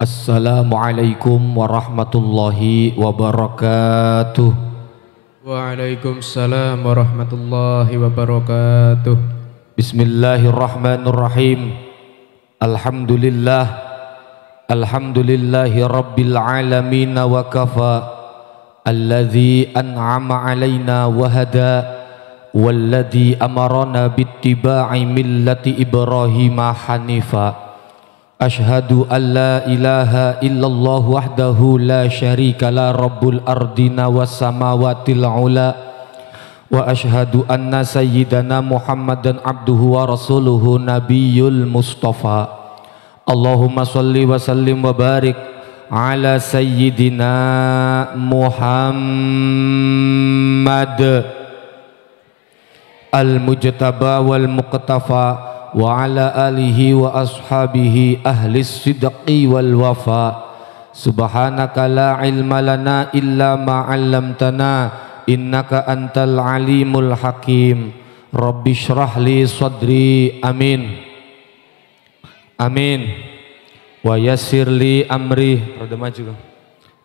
Assalamualaikum warahmatullahi wabarakatuh. Waalaikumsalam warahmatullahi wabarakatuh. Bismillahirrahmanirrahim. Alhamdulillahi rabbil alamin wa kafa. Alladzi an'ama alaina wa hada walladzi amarana bittiba'i millati Ibrahim hanifa. Ashhadu an la ilaha illallah wahdahu la syarika la rabbul ardina was samawatil ula wa ashhadu anna sayyidana Muhammadan abduhu wa rasuluhu nabiyyul mustafa. Allahumma salli wa sallim wa barik ala sayyidina Muhammad al-mujtaba wal muqtafa wa ala alihi wa ashabihi ahli sidqi wal wafa. Subhanaka la ilma lana illa ma 'allamtana innaka antal alimul hakim. Rabbi shrah li sadri. Amin amin. Wa yassir li amri. Rada maju.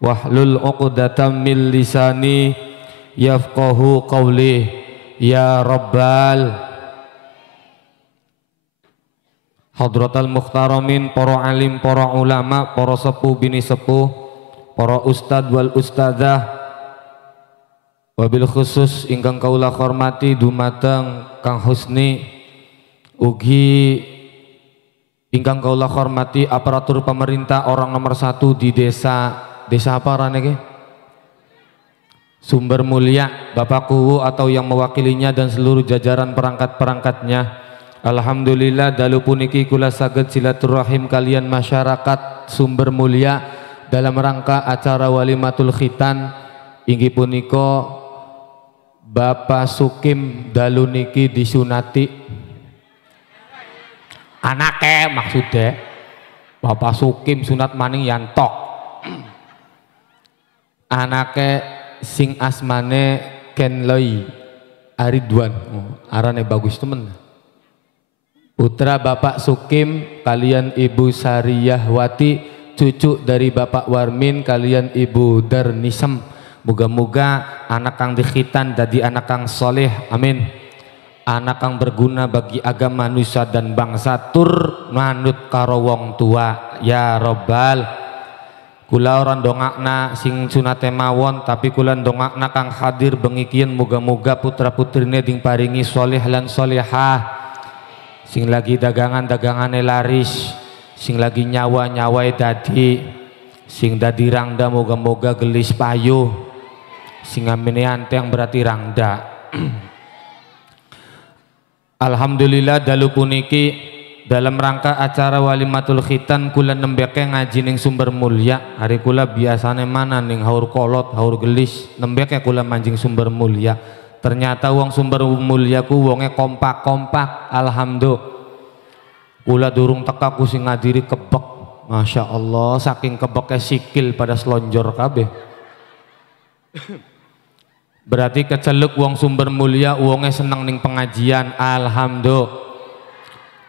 Wahlul 'uqdatam min lisani yafqahu qawli. Ya rabbal Hadratal Mukhtaramin, para alim, para ulama, para sepuh bini sepuh, para ustad wal ustadzah, wabil khusus ingkang kaula hormati dumateng Kang Husni, ugi ingkang kaula hormati aparatur pemerintah orang nomor 1 di desa apa ranege? Sumber Mulia, Bapak Kuwu atau yang mewakilinya dan seluruh jajaran perangkat-perangkatnya. Alhamdulillah dalu puniki kula saged silaturahim kalian masyarakat Sumber Mulia dalam rangka acara walimatul khitan inggih punika Bapak Sukim dalu niki disunati anake maksudnya Bapak Sukim sunat maning yantok anake sing asmane Kenloi Aridwan arane bagus temen. Putra Bapak Sukim kalian Ibu Sariyahwati, cucu dari Bapak Warmin kalian Ibu Darnisem. Moga-moga anak kang dikhitan jadi anak kang soleh, amin. Anak kang berguna bagi agama manusia dan bangsa, tur manut karo wong tua, ya robbal. Kula orang dongakna sing sunate mawon, tapi kula dongakna kang hadir bengikian moga-moga putra putrine ding paringi soleh lan solehah. Sing lagi dagangan-dagangane laris, sing lagi nyawa-nyawai dadi, sing dadi rangda moga-moga gelis payu, sing amine anteng berarti rangda. Alhamdulillah dalu puniki dalam rangka acara walimatul khitan kula nembeke ngaji ning Sumber Mulia. Hari kula biasane mana ning haur kolot, haur gelis, nembeke kula manjing Sumber Mulia. Ternyata wong Sumber Mulia ku wonge kompak-kompak. Alhamdulillah. Kula durung teka ku sing ngadiri kebek. Masya Allah saking kebeknya sikil pada selonjor kabeh. Berarti keceluk wong Sumber Mulia wonge seneng ning pengajian. Alhamdulillah.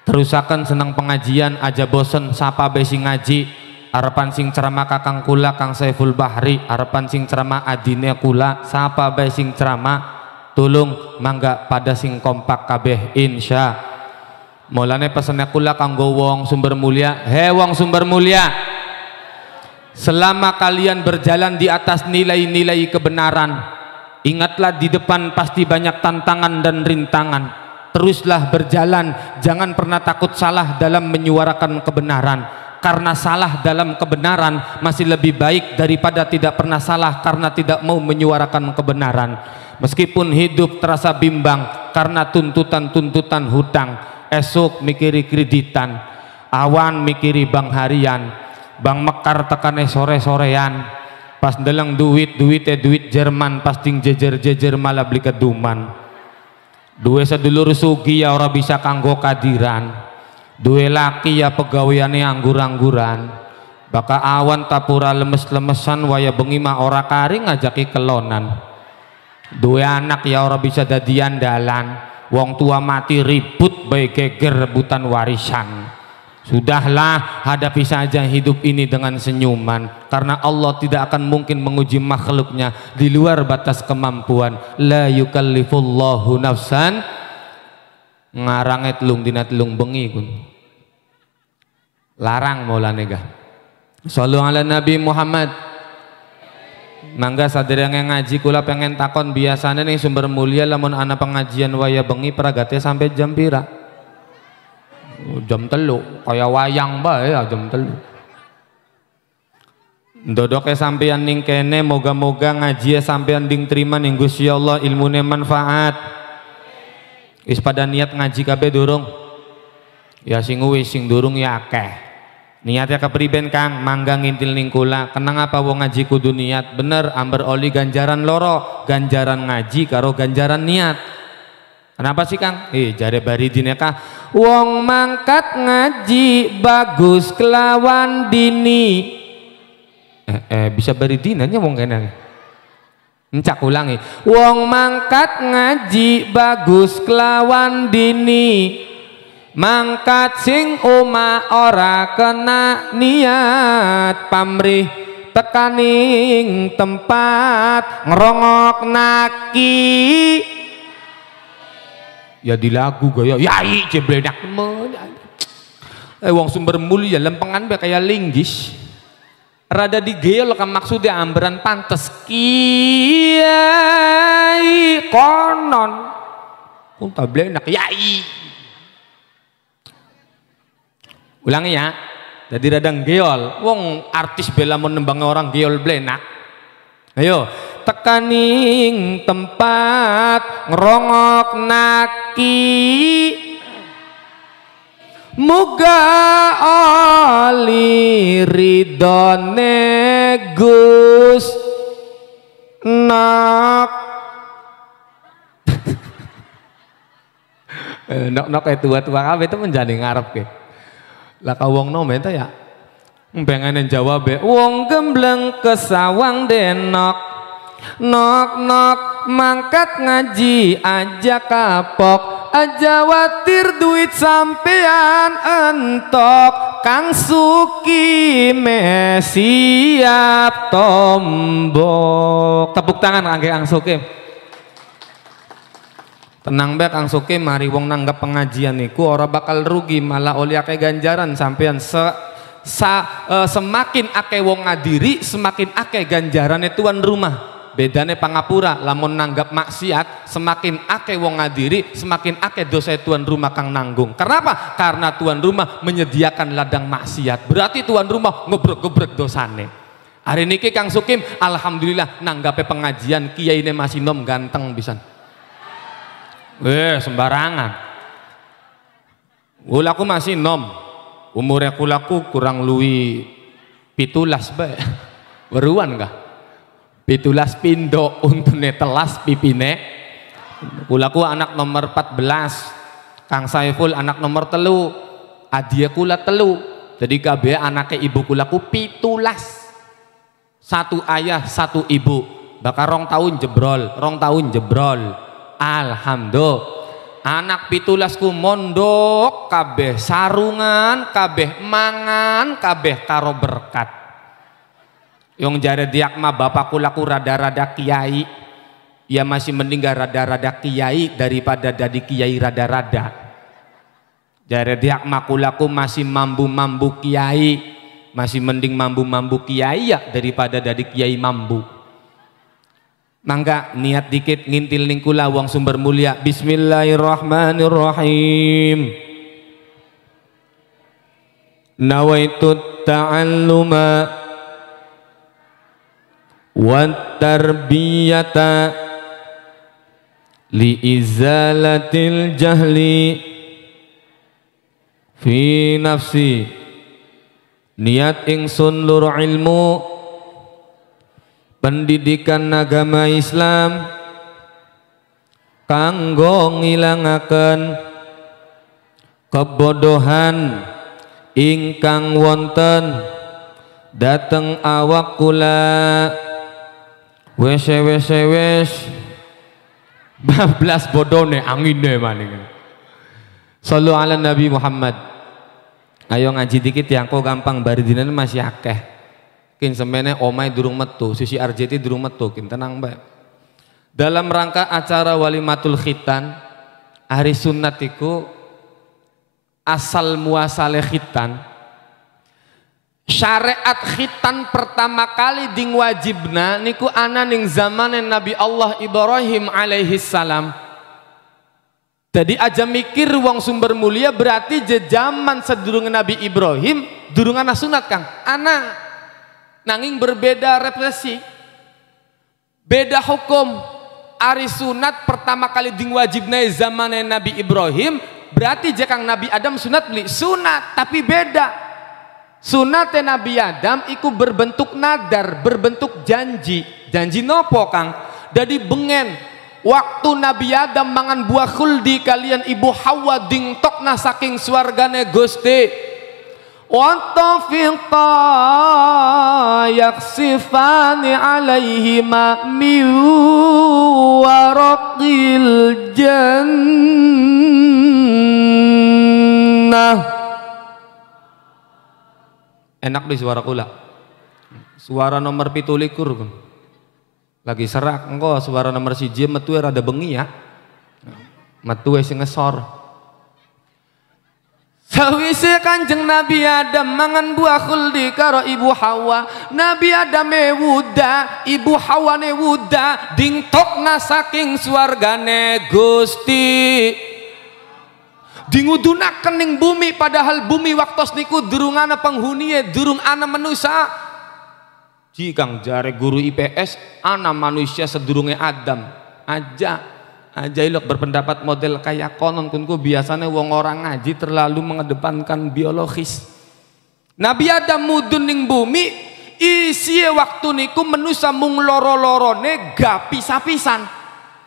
Terusakan seneng pengajian aja bosen sapa be sing ngaji. Arepan sing ceramah kakang kula Kang Saiful Bahri, arepan sing ceramah adine kula sapa be sing ceramah. Tulung mangga pada sing kompak kabeh insya. Mulane pesennya kula kanggo wong Sumber Mulia, he wong Sumber Mulia, selama kalian berjalan di atas nilai-nilai kebenaran, ingatlah di depan pasti banyak tantangan dan rintangan. Teruslah berjalan, jangan pernah takut salah dalam menyuarakan kebenaran, karena salah dalam kebenaran masih lebih baik daripada tidak pernah salah karena tidak mau menyuarakan kebenaran. Meskipun hidup terasa bimbang karena tuntutan-tuntutan hutang, esok mikiri kreditan, awan mikiri bang harian, bang mekar tekane sore-sorean, pas ndeleng duit Jerman, pas ting jejer-jejer malah beli keduman. Duwe sedulur sugi ya ora bisa kanggo kadiran, duwe laki ya pegaweane anggur-angguran, baka awan tapura lemes-lemesan waya bengi mah ora kari ngajaki kelonan. Dua anak ya ora bisa dadian dalan, wong tua mati ribut baik geger rebutan warisan. Sudahlah, hadapi saja hidup ini dengan senyuman, karena Allah tidak akan mungkin menguji makhluknya di luar batas kemampuan. La yukallifullahu nafsan ngarange telung dina telung bengi kun. Larang maulane gah. Shallu ala Nabi Muhammad. Mangga sadaya yang ngaji kula pengen takon biasanya nih Sumber Mulia lamun ana pengajian waya bengi peragate sampai jam pira? Jam 3 kaya wayang bae ya jam 3. Ndodoke sampeyan ning kene moga-moga ngaji sampeyan ding terima ning Gusti Allah ilmune manfaat. Wis pada niat ngaji kabeh durung? Ya sing wis sing durung ya akeh. Niatnya kepriben Kang, mangga ngintil ning kula. Kenang apa wong ngaji kudu niat? Bener, amber oli ganjaran loro, ganjaran ngaji karo ganjaran niat. Kenapa sih Kang? Jare bari dineka wong mangkat ngaji bagus kelawan dini. Bisa bari dinanya wong kene. Encak ulangi. Wong mangkat ngaji bagus kelawan dini. Mangkat sing oma ora kena niat pamrih tekaning tempat ngerongok naki. Ya di lagu gaya yai jebledak wong Sumber Mulia lempengan be kayak linggis rada digeol kan maksudnya amberan pantes kiai konon pun tablenak yai. Ulangi ya, jadi radang geol wong artis bela mau nembang orang geol blenak. Ayo tekaning tempat ngerongok naki muga oli ridone Gus nok nok kayak tua-tua kabeh itu menjadi ngarep ke lah kawong nom eta ya pengen jawab wong gembleng kesawang denok nok nok mangkat ngaji aja kapok aja watir duit sampean entok Kang Suki me siap tombok. Tepuk tangan kangge Kang Suki. Tenang bae Kang Suki, mari wong nanggap pengajian niku ora bakal rugi, malah oleh akeh ganjaran sampean semakin akeh wong ngadiri semakin akeh ganjarane tuan rumah. Bedane pangapura lamun nanggap maksiat semakin akeh wong ngadiri semakin akeh dosa tuan rumah kang nanggung. Karena apa? Karena tuan rumah menyediakan ladang maksiat. Berarti tuan rumah ngebrek-gebrek dosane. Hari niki Kang Sukim alhamdulillah nanggape pengajian kiyaine masih nom ganteng pisan. Sembarangan. Kulaku masih nom. Umurnya kulaku kurang luwi 17 bae. Weruan kah? 17 pindo untune telas pipine. Kulaku anak nomor 14. Kang Saiful anak nomor 3. Adia kula 3. Jadi kabeh anake ibu kulaku 17. Satu ayah, satu ibu. Bakar 2 tahun jebrol, 2 tahun jebrol. Alhamdulillah anak 17 ku mondok kabeh sarungan kabeh mangan kabeh karo berkat. Yang jare diak mah bapakku laku rada-rada kiai, ya masih mending rada-rada kiai daripada jadi kiai rada-rada. Jare diak mah kulaku masih mambu-mambu kiai, masih mending mambu-mambu kiai ya daripada jadi kiai mambu. Mangga niat dikit ngintil ning kula wong Sumber Mulia. Bismillahirrahmanirrahim. Nawaitu ta'alluma wat tarbiyata li izalatil jahli fi nafsi. Niat ingsun lur ilmu pendidikan agama Islam kanggo ngilangaken kebodohan ingkang wonten dateng awak kula. Wes 12 bodone angine maning. Sallu ala Nabi Muhammad. Ayo ngaji dikit ya, kok gampang baridinan masih akeh. Kin semene omai durung metu, sisi RJT durung metu, kin tenang bae. Dalam rangka acara walimatul khitan, hari sunat iku asal muasale khitan. Syariat khitan pertama kali ding wajibna niku ana ning zamane Nabi Allah Ibrahim alaihi salam. Jadi aja mikir wong sumber mulia berarti jejaman sedurung Nabi Ibrahim durung ana sunat Kang. Ana nanging berbeda represi. Beda hukum. Ari sunat pertama kali ding wajibna zamane Nabi Ibrahim berarti jekang Nabi Adam sunat beli sunat tapi beda. Sunat Nabi Adam iku berbentuk nadar, berbentuk janji. Janji nopo Kang? Jadi bengen waktu Nabi Adam mangan buah khuldi kalian Ibu Hawa dingtokna saking swargane Gusti. Wa tafiqa yaksifani alaihima min waraqil jannah. Enak di suara kula. Suara nomor 17 lagi serak engko suara nomor 1 metu rada bengi ya. Metu sing ngesor. Sawise Kanjeng Nabi Adam mangan buah khuldi karo Ibu Hawa, Nabi Adam wuda, Ibu Hawa ne wuda, dingtokna saking swargane Gusti. Dingudunaken ning bumi padahal bumi waktos niku durung ana penghuniye, durung ana manusia. Jikang jare guru IPS ana manusia sedurunge Adam aja ilok berpendapat model kayak konon kunku biasanya wong orang ngaji terlalu mengedepankan biologis. Nabi Adam mudun ning bumi isi waktu niku manusia mung loro-lorone gak pisah-pisan.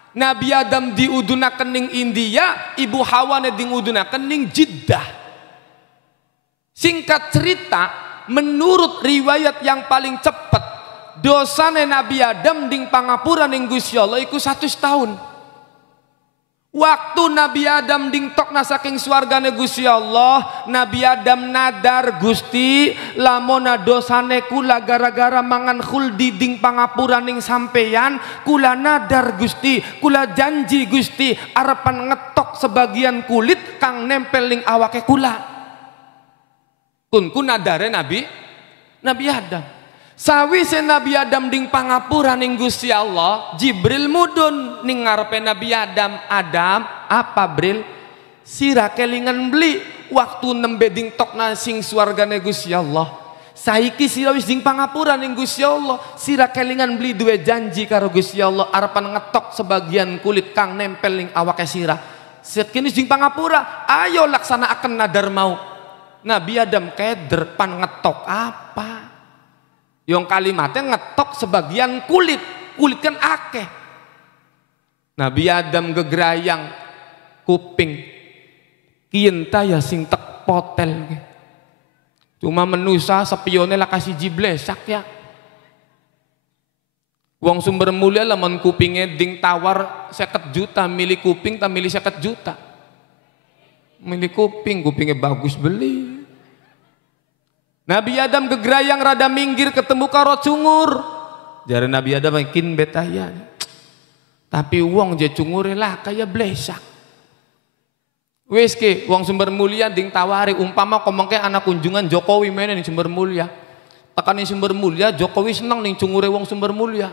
Nabi Adam diudunaken ning India, Ibu Hawa ne diudunaken ning Jeddah. Singkat cerita, menurut riwayat yang paling cepat, dosane Nabi Adam ding pangapura ning Gusti Allah iku 100 tahun. Waktu Nabi Adam dingtokna saking swargane Gusti Allah, Nabi Adam nadar Gusti lamona dosane kula gara-gara mangan khuldi ding pangapura ning sampeyan, kula nadar Gusti, kula janji Gusti arepan ngetok sebagian kulit kang nempel ning awake kula. Kunku nadare Nabi Adam. Sawise Nabi Adam ding pangapura ning Gusti Allah, Jibril mudun ning ngarepe Nabi Adam. Adam, apa Bril? Sira kelingan beli waktu nembe ding tokna sing swargane Gusti Allah. Saiki sira wis ding pangapura ning Gusti Allah, sira kelingan beli duwe janji karo Gusti Allah arepan ngetok sebagian kulit kang nempel ning awake sira. Sekini ding pangapura, ayo laksanaaken nadar mau. Nabi Adam keder pan ngetok apa? Yang kalimatnya ngetok sebagian kulit kan akeh. Nabi Adam gegerayang kuping kienta ya sing tek potel. Cuma menusa sepione lah kasih jiblesak ya. Wong sumber mulia lamun kupingnya ding tawar 50 juta, milih kuping tak milih 50 juta. Milih kupingnya bagus beli. Nabi Adam gegerayang rada minggir ketemu karo cungur. Jare Nabi Adam makin betaya. Tapi wong je cungure lah kaya blesak. Wis ke wong sumber mulia ding tawari umpama komongke anak kunjungan Jokowi mene ning sumber mulia. Tekani sumber mulia Jokowi seneng ning cungure wong sumber mulia.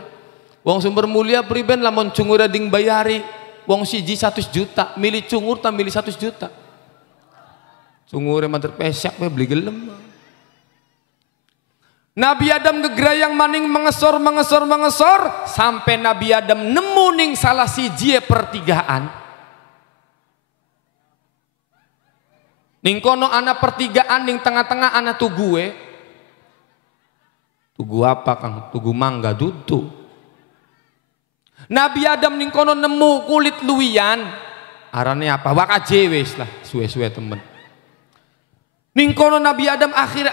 Wong sumber mulia priben lamun cungure ding bayari wong siji 100 juta, milih cungur ta milih 100 juta. Cungure mater pesak we beli gelem. Nabi Adam gegerayang maning mengesor sampai Nabi Adam nemu ning salah siji pertigaan. Ning kono ana pertigaan ning tengah-tengah ana tugue. Tugu apa Kang? Tugu mangga dudu. Nabi Adam ning kono nemu kulit luwian. Arane apa? Wakaje wis lah, suwe-suwe temen. Ning kono Nabi Adam akhir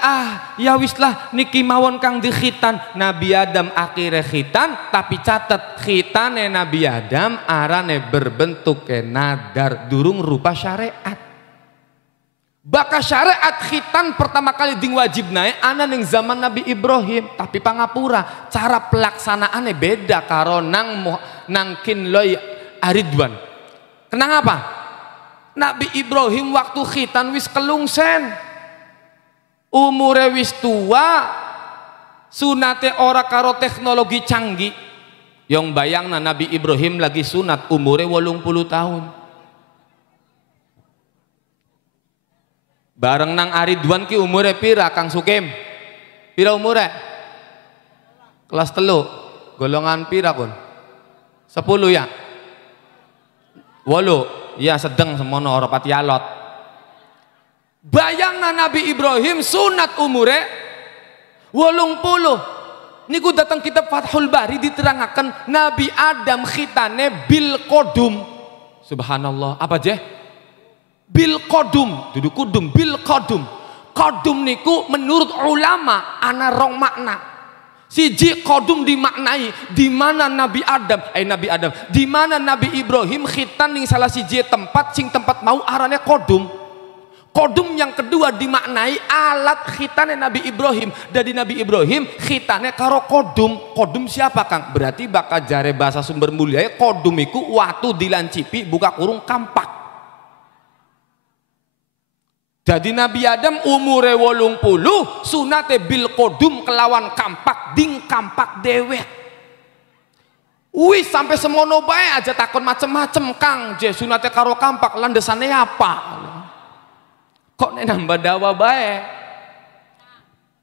ya wis lah niki mawon kang dikhitan. Nabi Adam akhirnya khitan, tapi catat khitane Nabi Adam arane berbentuk nadar durung rupa syariat. Baka syariat khitan pertama kali ding wajib naik ana ning zaman Nabi Ibrahim, tapi pangapura cara pelaksanaannya beda karo nang kinloy aridwan. Kenapa? Nabi Ibrahim waktu khitan wis kelungsen, umure wis tua, sunate ora karo teknologi canggih. Yang bayangna Nabi Ibrahim lagi sunat umure 80 tahun. Bareng nang Aridwan ki umure pira Kang Sukim? Pira umure? Kelas telu. Golongan pira kun? 10 ya? 8. Ya sedeng semono ora pati alot. Bayangna Nabi Ibrahim sunat umure 80. Niku datang kitab Fathul Bari diterangkan Nabi Adam khitane bil qodum. Subhanallah. Apa je? Bil qodum, duduk kudum, bil qodum. Qodum niku menurut ulama ana rong makna. Siji qodum dimaknai di mana Nabi Adam, di mana Nabi Ibrahim khitan ning salah siji tempat sing tempat mau arane qodum. Qodum yang kedua dimaknai alat khitane Nabi Ibrahim. Dari Nabi Ibrahim khitane karo qodum. Qodum siapa Kang? Berarti bakal jare bahasa sumber mulia qodum iku watu dilancipi buka kurung kampak. Jadi Nabi Adam umure 80 sunate bil qodum kelawan kampak ding kampak dewek. Wis sampai semono bae aja takon macem-macem Kang, je sunate karo kampak landesane apa? Kok nek nambah dawa bae?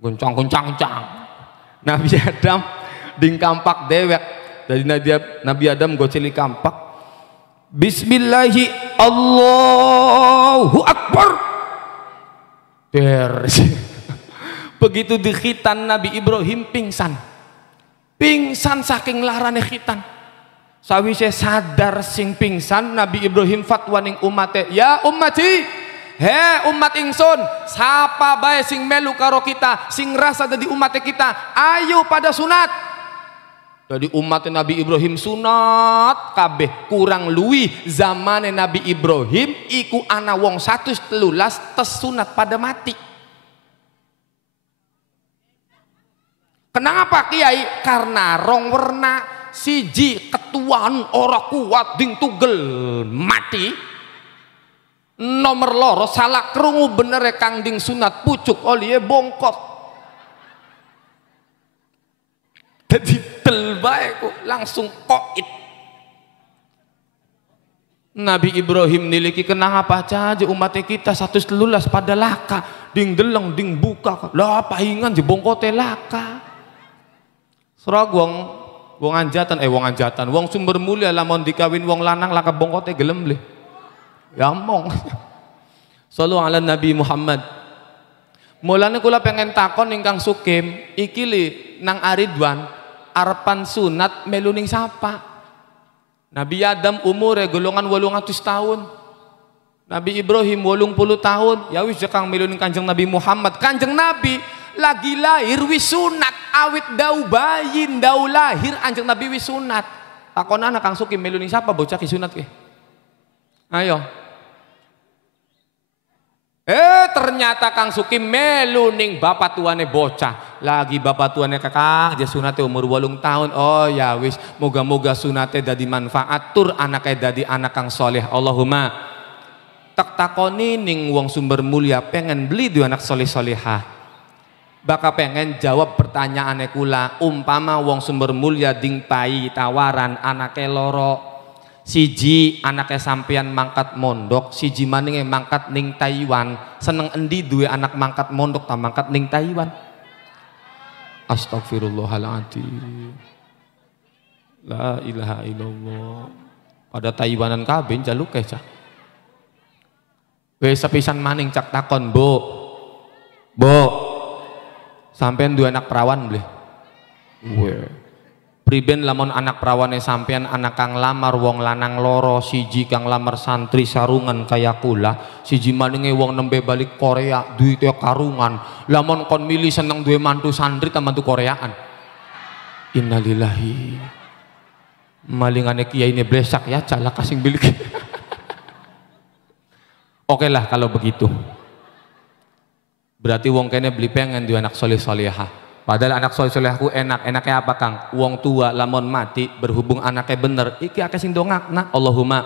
Goncang-goncang-goncang. Nabi Adam ding kampak dewek. Dari Nabi Adam goceli kampak. Bismillahi Allahu Akbar. Begitu di khitan Nabi Ibrahim pingsan saking larane khitan. Sawise sadar sing pingsan Nabi Ibrahim fatwa ning umate, ya ummati, he umat ingsun, sapa bae sing melu karo kita, sing rasa dadi umate kita, ayo pada sunat. Jadi umat Nabi Ibrahim sunat kabeh kurang luwi zamane Nabi Ibrahim iku ana wong 113 tes sunat pada mati. Kenapa Kiai? Karena rong werna, siji ketuaan ora kuat ding tugel mati. Nomor loro salah krungu bener Kang ding sunat pucuk oliye bongkot. Jadi baik langsung koit. Nabi Ibrahim niliki kenapa aja umat kita 113 pada laka ding deleng ding buka lah pahingan je bongkote laka. Serag wong anjatan wong sumber mulia lamun dikawin wong lanang laka bongkote gelem le. Gampang. Sallu ala Nabi Muhammad. Mulane kula pengen takon ning Kang Sukim, iki li nang Aridwan arepan sunat melu ning sapa? Nabi Adam umure golongan 800 tahun. Nabi Ibrahim 80 tahun. Ya wis Kang melu ning Kanjeng Nabi Muhammad. Kanjeng Nabi lagi lahir wis sunat, awit dau bayi dau lahir Kanjeng Nabi wis sunat. Takonana Kang Sukim melu ning sapa bocah ki sunat ki? Ayo. Ternyata Kang Sukim melu ning bapak tuane bocah. Lagi bapak tuane kakak aja sunate umur 8 tahun. Oh ya wis, moga-moga sunate dadi manfaat tur anake dadi anak kang soleh. Allahumma. Tak takoni ning wong sumber mulia pengen beli dua anak soleh-solehah. Baka pengen jawab pertanyaane kula, umpama wong sumber mulia ding pai tawaran anake loro. Siji anaknya sampean mangkat mondok, siji maninge mangkat ning Taiwan. Seneng endi duwe anak mangkat mondok ta mangkat ning Taiwan? Astagfirullahaladzim. La ilaha illallah. Pada Taiwanan kabeh jaluk cah. Wis sepisan maning cak takon, Bu. Sampean duwe anak perawan bleh? Priben lamun anak perawane sampean anak kang lamar wong lanang loro, siji kang lamar santri sarungan kaya kula, siji maninge wong nembe balik Korea duite karungan. Lamun kon milih seneng duwe mantu santri ta mantu Koreaan. Innalillahi. Malingane kiai ini blesak ya calak kasing bilik. Oke lah kalau begitu. Berarti wong kene beli pengen di anak soleh solehah. Padahal anak soleh solehahku enak. Enaknya apa Kang? Wong tua lamun mati berhubung anaknya bener. Iki akeh sing dongakna. Allahumma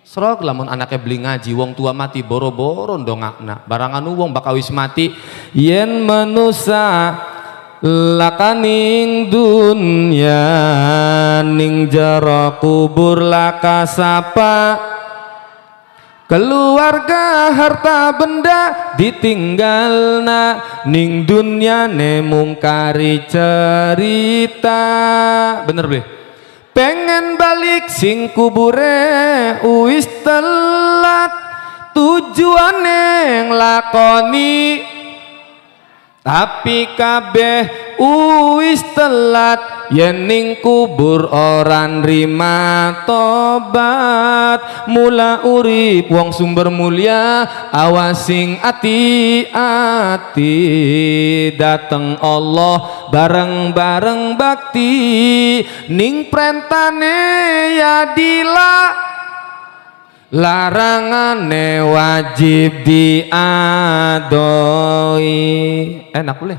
serok lamun anaknya beli ngaji. Wong tua mati boro-boro dongakna. Barangan wong bakal wis mati. Yen manusa lakaning dunya ning jero kubur laka sapa. Keluarga harta benda ditinggalna ning dunyane mungkari cerita. Bener beli? Pengen balik sing kubure wis telat tujuane nglakoni tapi kabeh wis telat yen ning kubur ora nrima tobat. Mula urip wong sumber mulia awas sing ati-ati dateng Allah bareng-bareng bakti ning prentane ya dila larangane wajib diadoi. Enak boleh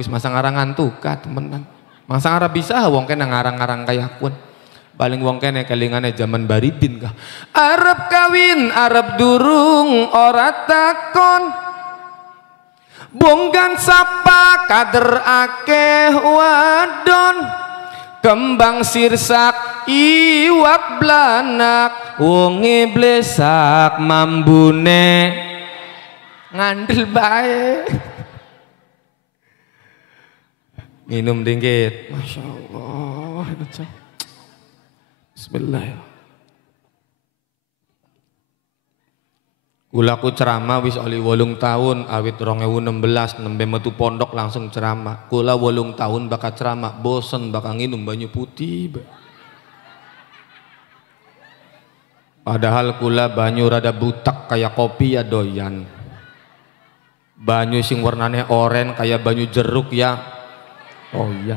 wis masa ngarangan tuka temenan masa ngarang bisa wong kene ngarang-ngarang kayak kun paling wong kene kelingane zaman baridin kah arep kawin arep durung ora takon bonggan sapa kader akeh wadon kembang sirsak iwak blanak wong iblesak mambune ngandel bae. Minum dikit. Masya Allah. Bismillah. Kulaku ceramah wis oli 8 tahun awit 2016 nembe metu pondok langsung ceramah. Kula 8 tahun bakal ceramah bosen bakal nginum banyu putih. Padahal kula banyu rada butak kayak kopi ya doyan. Banyu sing warnane oren kayak banyu jeruk ya. Oh iya.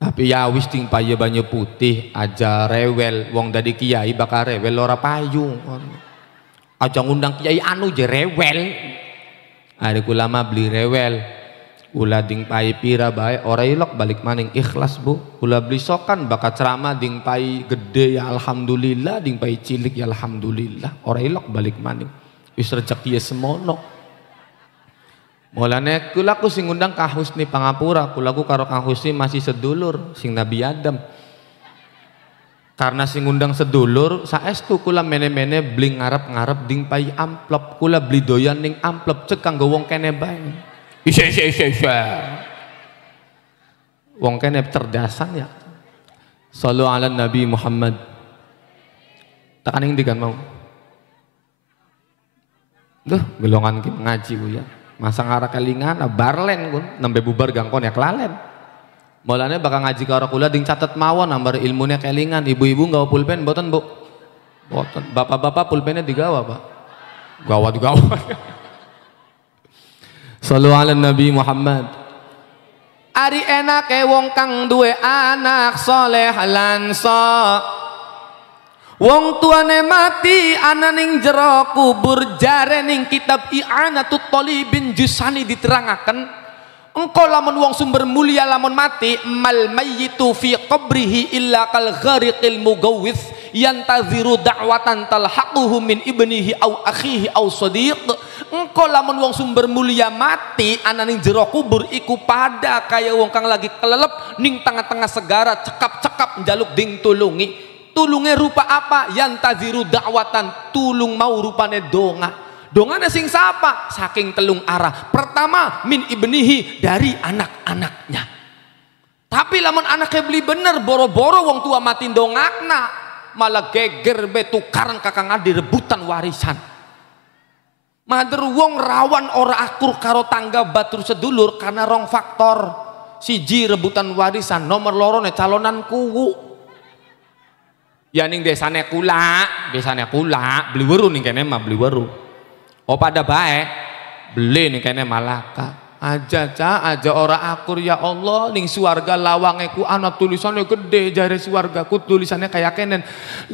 Tapi ya wis ting paye banyu putih aja rewel wong dadi kiai bakal rewel ora payu. Aja ngundang kiai anu je rewel. Ada kula mah beli rewel. Kula ding pae pira bae ora ilok balik maning ikhlas Bu. Kula beli sokan bakal ceramah ding pae gede ya alhamdulillah ding pae cilik ya alhamdulillah ora ilok balik maning. Wis rezeki ya semono. Mulane kulaku sing ngundang Kang Husni Pangapura, kulaku karo Kang Husni masih sedulur sing Nabi Adam. Karena sing ngundang sedulur, saestu kula mene-mene beli ngarep-ngarep ding pai amplop, kula beli doyan ning amplop cek kanggo wong kene bae. Isa. Wong kene cerdasan ya. Shallu ala Nabi Muhammad. Takaning dikan mau. Duh, gelongan ki ngaji Bu ya. Masa ngara kelingan barlen kun nembe bubar gangkon ya kelalen. Mulane bakal ngaji karo kula ding catet mawon ambar ilmunya kelingan. Ibu-ibu nggawa pulpen mboten Bu? Mboten. Bapak-bapak pulpennya digawa Pak? Gawa. Shallu ala Nabi Muhammad. Ari enake wong kang duwe anak soleh lan wong tuane mati ana ning jero kubur jare ning kitab I'anatut Thalibin Jusani diterangaken engko lamun wong sumber mulia lamun mati mal mayyitu fi qabrihi illa kal ghariqil mugawwis yantaziru da'watan talhaquhu min ibnihi au akhihi au sadiq. Engko lamun wong sumber mulia mati ana ning jero kubur iku pada kaya wong kang lagi kelelep ning tengah-tengah segara cekap-cekap njaluk ding tulungi. Tulungnya rupa apa? Yantaziru da'watan, tulung mau rupane donga. Dongane sing sapa? Saking telung arah. Pertama min ibnihi dari anak-anaknya. Tapi lamun anaknya beli bener boro-boro wong tua mati dongakna malah geger be tukaran kakang adi rebutan warisan. Mader wong rawan ora akur karo tangga batur sedulur karena rong faktor. Siji rebutan warisan, nomor lorone calonan kuwu. Ya ning desane kula beli weru ning kene mah beli weru. Oh pada bae beli ning kene Malaka. Aja ora akur ya Allah ning swarga lawange ku ana tulisannya gede jare swargaku tulisannya kayak kenen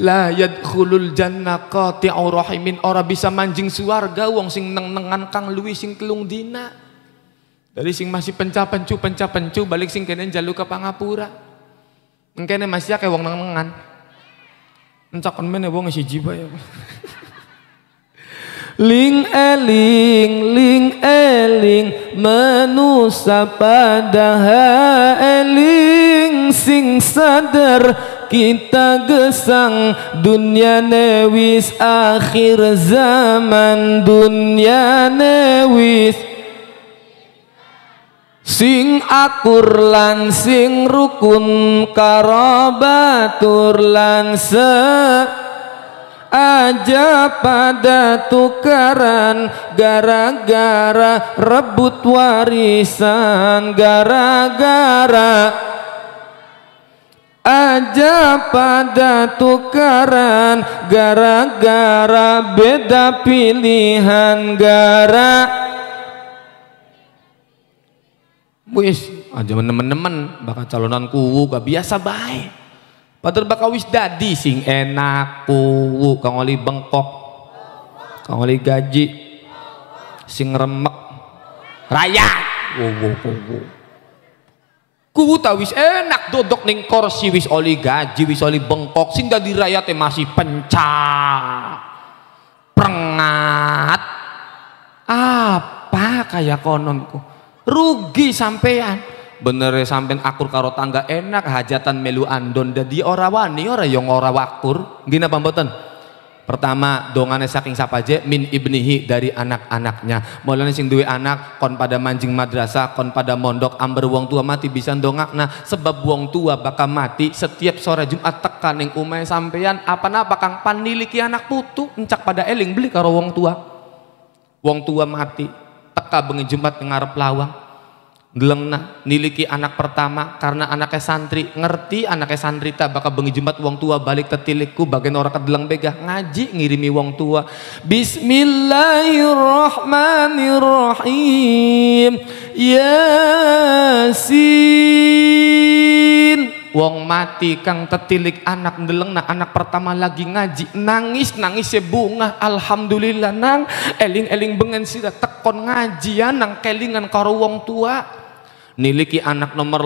la yadkhulul jannah qati'u rahimin ora bisa manjing swarga wong sing neng-nengan kang luwih sing telung dina. Dari sing masih penca-pencu balik sing kene njalu ke pangapura. Engkene masih akeh wong neng-nengan. Encakon meneh wong siji bae. Ling eling manusia pada eling sing sadar kita gesang dunia newis akhir zaman dunia newis sing akur lan sing rukun karabatur lan aja pada tukaran gara-gara rebut warisan gara-gara aja pada tukaran gara-gara beda pilihan wis aja temen-temen bakal calonan kuwu gak biasa baik. Padahal bakal wis dadi sing enak kuwu kang oli bengkok kang oli gaji sing remek rakyat kuwu ta wis enak dodok ning kursi wis oli gaji wis oli bengkok sing dadi rakyate masih pencak prengat apa kayak kononku rugi sampean. Bener sampean akur karo tangga enak hajatan melu andon dadi ora wani ora yang ora wakur gini apa mboten. Pertama dongane saking sapaje min ibnihi dari anak-anaknya mulane sing duwe anak kon pada manjing madrasah kon pada mondok amber wong tua mati bisa dongakna sebab wong tua bakal mati setiap sore Jumat tekan ning omahe sampean apa-apa kang paniliki anak putu encak pada eling beli karo wong tua mati teka bengi Jumat ngarep lawang gelengna niliki anak pertama karena anaknya santri ngerti anaknya santri tak bakal bengi Jumat wong tua balik tetilikku bagian orang kedelang begah ngaji ngirimi wong tua Bismillahirrahmanirrahim Yasin wong mati kang tetilik anak ndelengna anak pertama lagi ngaji nangis ya bunga alhamdulillah nang eling bengen sira tekon ngajian nang kelingan karo wong tua niliki anak nomor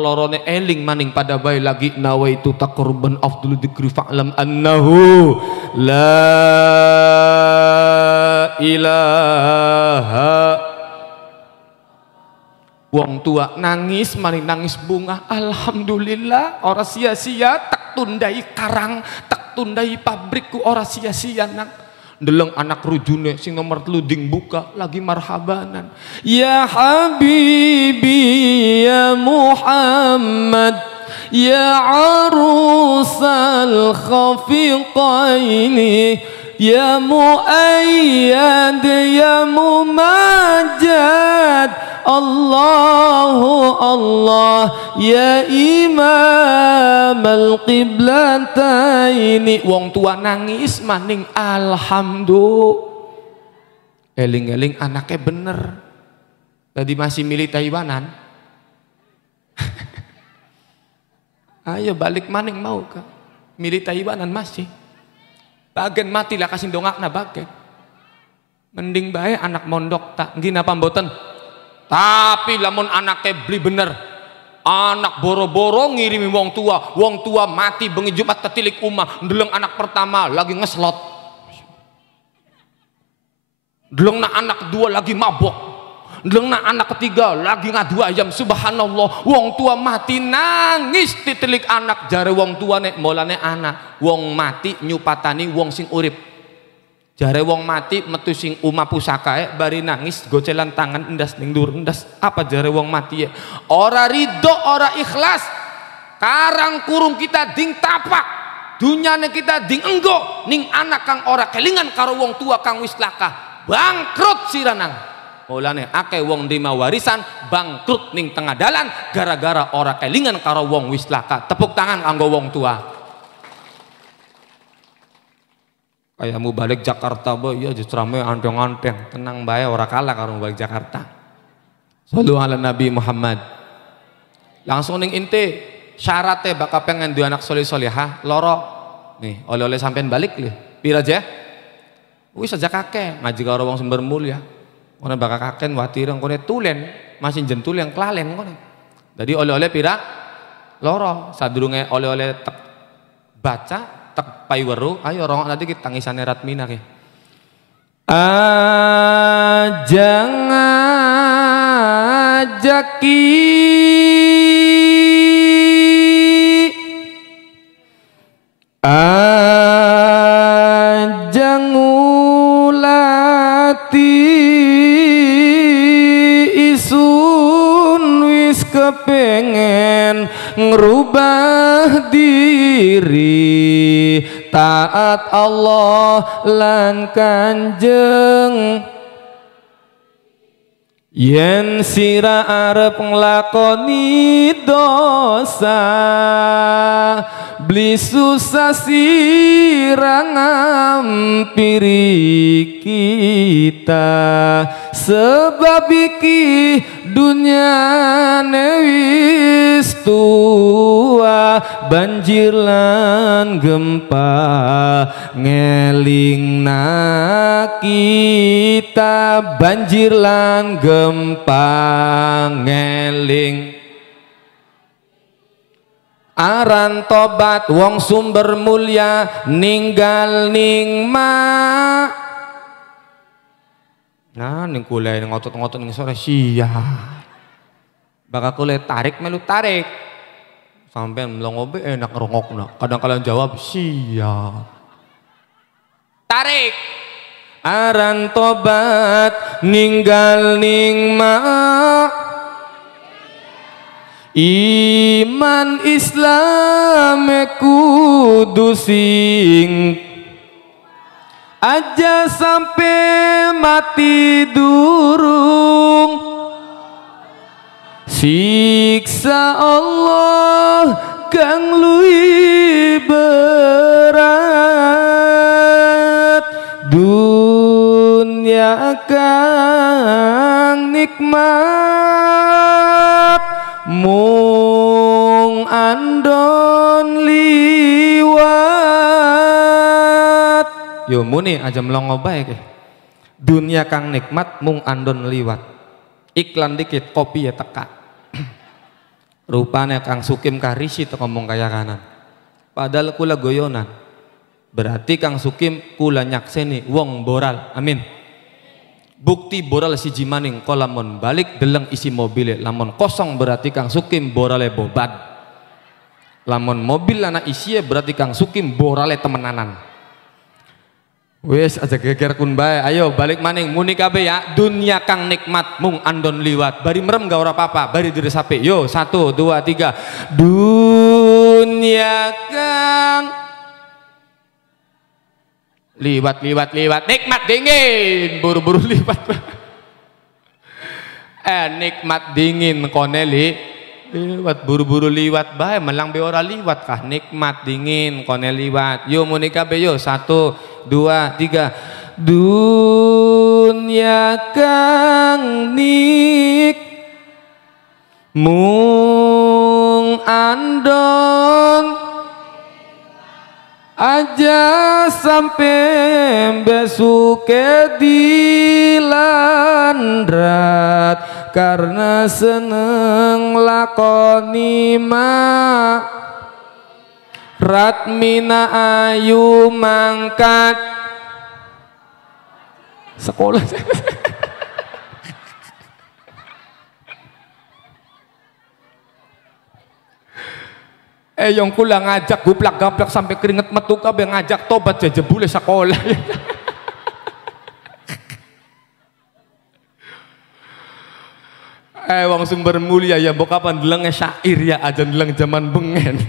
loro ne eling maning pada bayi lagi nawaitu taqurban afdul dzikri fa'lam annahu la ilaha wong tua nangis maning nangis bunga alhamdulillah ora sia-sia tak tundai karang tak tundai pabrikku ora sia-sia nang deleng anak rujune sing nomor teluding buka lagi marhabanan ya habibi ya Muhammad ya arusal khafiqaini ya muayyad ya mumajjad Allahu Allah ya imam al-qiblataini wong tua nangis maning alhamdulillah eling-eling anaknya bener tadi masih milih Taiwanan ayo balik maning mau ke milih Taiwanan masih bagian mati lah kasih dongakna bagian mending bae anak mondok tak gini apa mboten tapi lamun anaknya beli bener anak boro-boro ngirimi wong tua mati bengi Jumat tetilik umah ndeleng anak pertama lagi ngeslot ndeleng anak kedua lagi mabok ndeleng anak ketiga lagi ngadu ayam subhanallah wong tua mati nangis titilik anak jare wong tua nek molane anak wong mati nyupatani wong sing urip jare wong mati metu sing umah pusaka bari nangis gocelan tangan endas ning dur endas apa jare wong mati ya ora ridho ora ikhlas karang kurung kita ding tapak dunyane kita ding enggo ning anak kang ora kelingan karo wong tua kang wis lakah bangkrut siranang mulane akeh wong nrima warisan bangkrut ning tengah dalan gara-gara ora kelingan karo wong wis lakah tepuk tangan kanggo wong tua kayak mau balik Jakarta boy ya justru rame anteng-anteng tenang bae ora kalah karo balik Jakarta Sallu ala Nabi Muhammad. Langsung ning inti syaratnya bakal pengen dua anak soleh solehah loro nih oleh-oleh sampean balik lih pira aja wis aja kakek ngaji karo wong sumber mulia kono bakal kakek watireng kono tulen masih jentul yang kelalen kono jadi oleh-oleh pira loro sadurunge oleh-oleh tek baca tek paiweru ayo rongok nanti kita tangisane Ratmina ke jangan jaki ajang ulati isun wis kepengen ngerubah diri taat Allah lan kanjeng yen sira arep nglakoni dosa beli susah sira ngampiri kita sebab iki dunia wis tua banjir lan gempa ngelingna kita banjir lan gempa ngeling aran tobat wong sumber mulia ninggal ning ma nah ning kule ngotot-ngotot ning sore sia bakal kule tarik melu tarik sampai melongo be enak rongokna kadang kalian jawab sia tarik aran tobat ninggal ning ma iman Islam kudu sing aja sampai mati durung siksa Allah kang luwih berat dunia kang nikmat mung andon liwat yo muni aja melongo bae ke dunia kang nikmat mung andon liwat iklan dikit kopi ya teka rupanya Kang Sukim karisi teko ngomong kaya kanan padahal kula goyonan berarti Kang Sukim kula nyakseni wong boral amin bukti boral siji maning ko lamun balik deleng isi mobil lamun kosong berarti Kang Sukim borale bobat lamun mobil anak isi berarti Kang Sukim borale temenanan wes aja geger kun bae ayo balik maning muni kabeh ya dunia kang nikmat mung andon liwat bari merem gak ora apa-apa bari diresape yo 1 2 3 dunia kang liwat nikmat dingin buru-buru liwat nikmat dingin koneli liwat buru-buru liwat bae melang be ora liwat kah nikmat dingin kone liwat yo muni kabeh yo 1 2 3 dunia kang nik mung andon aja sampai besuke dilandrat karena seneng lakoni ma Ratmina ayu mangkat sekolah yang kula ngajak guplak-gaplak sampai keringet metu kabeh ngajak tobat jebule sekolah. Wong sumber mulia ya mbok kapan delenge syair ya aja deleng zaman bengen.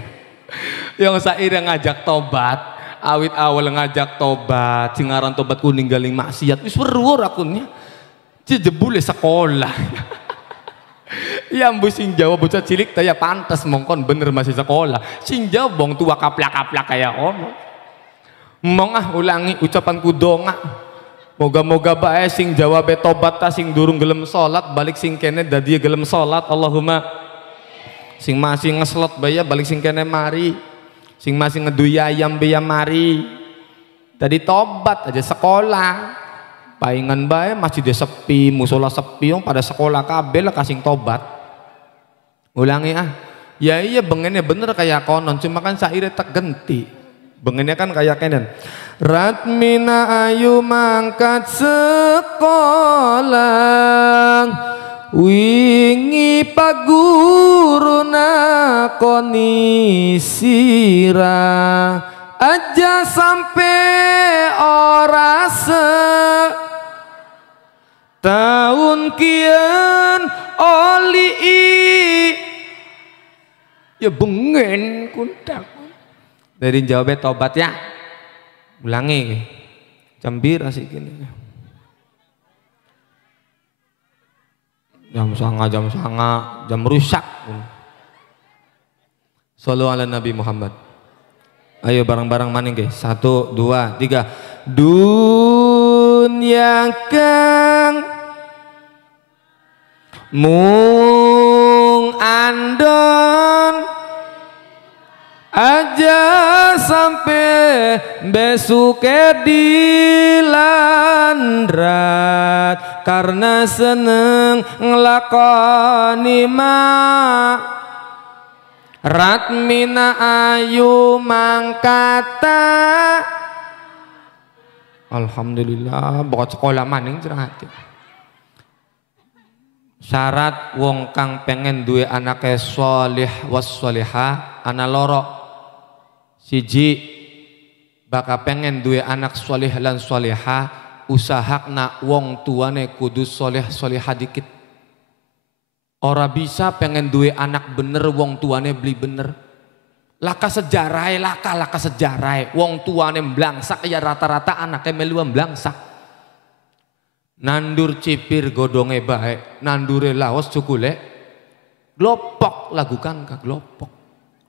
Yang syair yang ngajak tobat, awit awal ngajak tobat, sing aran tobat ku ninggaling maksiat wis weruh akunnya. Jebule sekolah. Ya mbu sing jawab bocah cilik taya pantes mongkon bener masih sekolah. Sing jawab bong tua kaplak-kaplak kayak ono. Mong ulangi ucapanku donga. Moga-moga bae sing jawabe tobat ta sing durung gelem salat balik sing kene dadi gelem salat. Allahumma. Sing masih ngeslot bae balik sing kene mari. Sing masih ngeduy ayam bae mari. Tadi tobat aja sekolah. Paingan bae masjid sepi, musola sepi, pada sekolah kabel kasing tobat. Ulangi ah. Ya iya bengennya bener kayak konon, cuma kan saire tak genti. Bengennya kan kayak kenen. Ratmina ayu mangkat sekolah, wingi paguruna konisira, aja sampai ora tahun kian oli ya bengen kuntak dari jawabnya tobat ya ulangi cembir asik gini jam sanga jam rusak Sallu ala Nabi Muhammad. Ayo bareng-bareng maning guys. 1, 2, 3. Dunia kang mung andon aja sampai besuke dilandrat karena seneng ngelakoni Ratmina ayu mangkata. Alhamdulillah bokot sekolah maning cerah hati. Syarat wong kang pengen duwe anake sholih was sholiha ana loro. Siji baka pengen duwe anak sholih lan sholiha usahakna wong tuane kudu sholih sholiha dikit. Ora bisa pengen duwe anak bener wong tuane beli bener. Laka sejarai laka sejarai wong tuane mblangsak ya rata-rata anaknya melu mblangsak. Nandur cipir godonge bae, nandure laos cukule glopok lagukan ka glopok.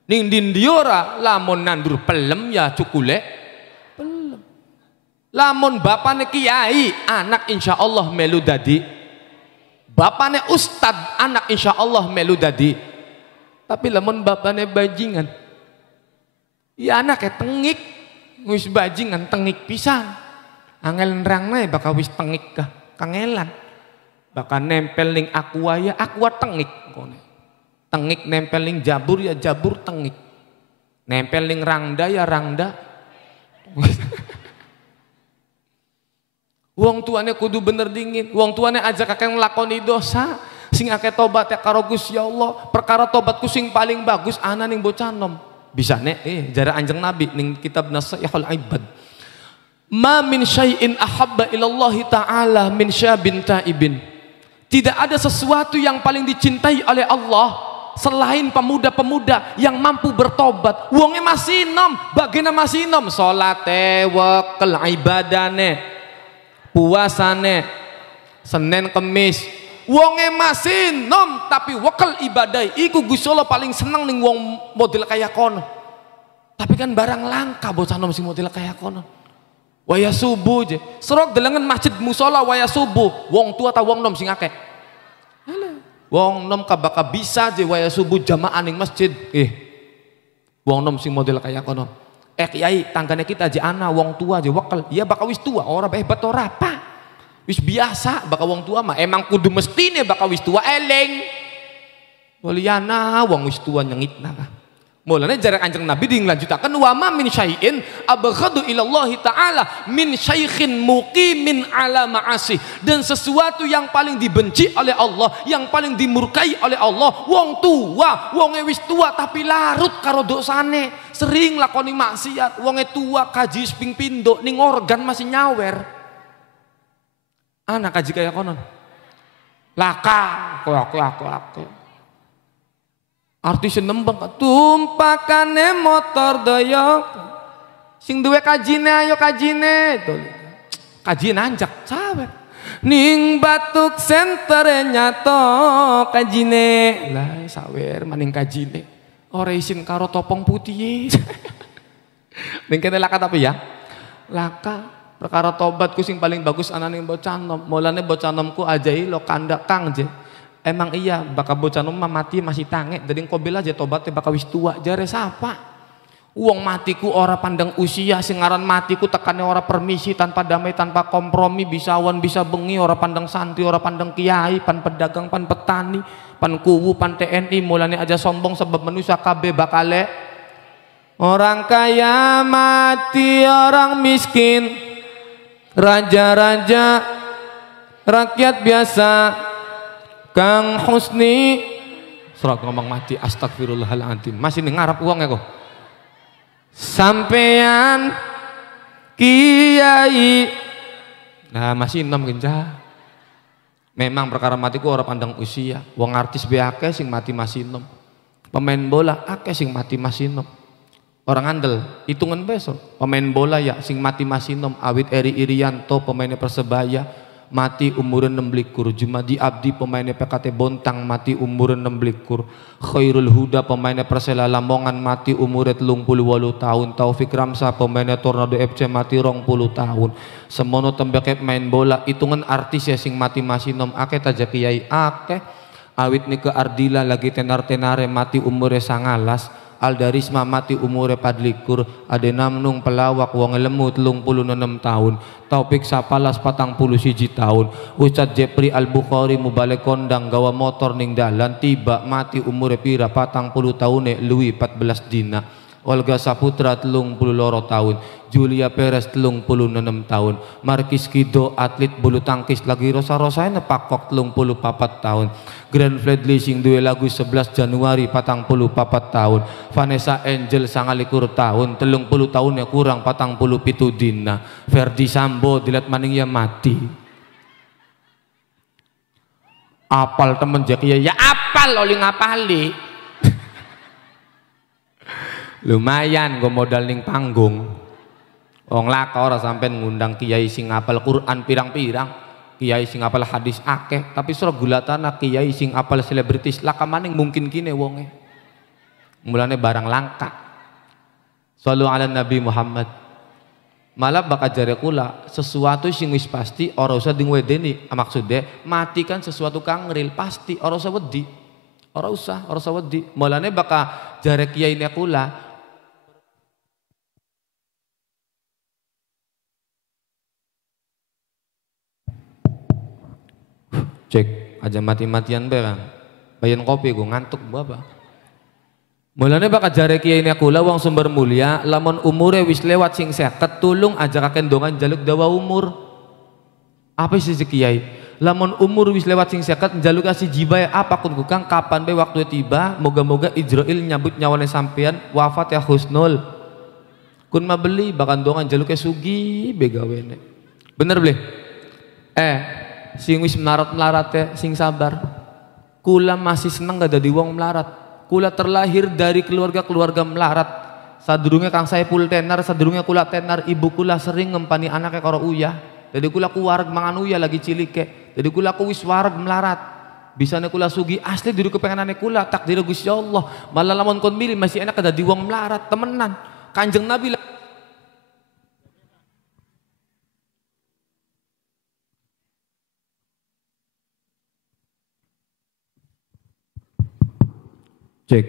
Ning dindiora lamun nandur pelem ya cukule pelem. Lamun bapane kiai anak insyaallah melu dadi bapane ustad anak insyaallah melu dadi. Tapi lamun bapane bajingan ya anaknya tengik wis bajingan tengik pisan. Angel nerangna bakal wis tengik kah kangelan. Bakal nempel ning aqua ya aqua tengik kone. Tengik nempel ning jabur ya jabur tengik. Nempel ning rangda ya rangda. Wong tuane kudu bener dingin. Wong tuane ajak akeh nglakoni dosa. Sing akeh tobat ya karo Gusti Allah. Perkara tobatku sing paling bagus ana ning bocah nom. Bisa nek jare Anjeng Nabi ning kitab Nasaihul Ibad. Ma min syai'in ahabba ilallahi ta'ala min syabin taibin. Tidak ada sesuatu yang paling dicintai oleh Allah selain pemuda-pemuda yang mampu bertobat. Wonge masih nom, bagena masih nom, salate wekel ibadane, puasane, Senin Kemis. Wonge masih nom tapi wekel ibadah. Iku Gusti Allah paling seneng ning wong model kaya kono. Tapi kan barang langka bocah nom sing model kaya kono. Waya subuh je, serok delengen masjid musola waya subuh. Wong tua ta wong nom sing akeh. Wong nom kabaka bisa je waya subuh jamaah ning masjid. Wong nom sing model kaya kono. Kiai tanggane kita aja ana wong tua aja wakal. Ya bakal wis tua, ora hebat ora apa. Wis biasa bakal wong tua mah emang kudu mestine bakal wis tua eleng. Waliana wong wis tua nyengitna. Mulane jarak Anjeng Nabi dilanjutaken wa ma min syai'in abghadu ilallahi ta'ala min syaikhin muqimin ala ma'asi. Dan sesuatu yang paling dibenci oleh Allah, yang paling dimurkai oleh Allah, wong tua, wonge wis tua tapi larut karo dosane, sering lakoni maksiat. Wonge tua kaji ping pindho ning organ masih nyawer. Anak kaji kaya konon. Laka. Artis nembang tumpakane motor doyok sing duwe kajine ayo kajine kaji nanjak sawer ning batuk sentere nyato kajine lah sawer maning kajine ora isin karo topong putih ning kene laka tapi ya laka Perkara tobatku sing paling bagus anane bocah nom. Mulane bocah nomku ajai lo kandak kang je. Emang iya bakal bocah nom mati masih tange. Jadi engko bela aja tobatnya bakal wis tua jare sapa? Uang matiku ora pandang usia, singaran matiku tekannya ora permisi, tanpa damai, tanpa kompromi, bisa awan bisa bengi, ora pandang santri, ora pandang kiai, pan pedagang, pan petani, pan kuwu, pan TNI, mulane aja sombong sebab manusia kabeh bakale orang kaya mati, orang miskin, raja-raja, rakyat biasa, Kang Husni, serag ngomong mati, astagfirullahaladzim, masih ngarap uang ya kok. Sampean kiai nah masih 6 genja. Memang perkara matiku orang pandang usia. Wong artis beake sing mati masih 6. Pemain bola ake sing mati masih 6. Orang andel hitungan besok. Pemain bola ya sing mati masih 6. Awit Eri Irianto pemainnya Persebaya mati umuran 16. Jumadi Abdi pemainnya PKT Bontang mati umuran 16. Khairul Huda pemainnya Persela Lamongan mati umuran 38 tahun. Taufik Ramsa pemainnya Tornado FC mati 20 tahun. Semono tembake main bola hitungan artis ya sing mati masih 6 ake taja kiai ake. Awit nike Ardila lagi tenar-tenare mati umure 19. Aldarisma mati umure 24. Adenamnung pelawak wong lemu 36 tahun. Taufik Sapalas 41 tahun. Ustadz Jepri Al-Bukhari mubalik kondang gawa motor ning dalan tiba mati umure pira 40 tahun luwi 14 dina. Olga Saputra 32 tahun. Julia Perez 36 tahun. Markis Kido atlet bulu tangkis lagi rosa-rosain pakok 34 tahun. Grand Fledley sing duwe lagu 11 Januari 44 tahun. Vanessa Angel 29 tahun 30 tahun ya kurang 47 dina. Ferdi Sambo dilat maning ya mati. Apal temen jak ya apal oli ngapali. Lumayan gue modal ning panggung. Wong laka ora sampean ngundang kiai sing apal Quran pirang-pirang, kiai sing apal hadis akeh, tapi sura gulatana kiai sing apal selebritis laka maning mungkin kene wonge. Mulane barang langka. Shallu ala Nabi Muhammad. Malah bakal jare kula sesuatu sing wis pasti ora usah dingwedeni. Maksude mati kan sesuatu kang real pasti ora usah wedi. Ora usah wedi. Mulane bakal jare kiai ne kula cek aja mati-matian berang bayan kopi gue ngantuk apa mulanya bakal jare kiai ini akula wong sumber mulia lamun umure wis lewat sing seket tulung aja kakek dongan jaluk dawa umur apa sih kiai lamun umur wis lewat sing seket jaluk kasih jibai apa kun kukang kapan be waktu tiba moga-moga Israel nyabut nyawane sampean wafat ya husnul kun ma beli bahkan dongan jaluknya sugi begawene bener beli sing wis melarat ya sing sabar kula masih seneng gak jadi wong melarat kula terlahir dari keluarga melarat sadurunge Kang Saipul tenar sadurunge kula tenar ibu kula sering ngempani anaknya karo uyah jadi kula ku wareg mangan uyah lagi cilik jadi kula ku wis wareg melarat bisane kula sugi asli diri kepengenane kula takdir Gusti Allah malah lamun kon milih masih enak ada di wong melarat temenan Kanjeng Nabi cek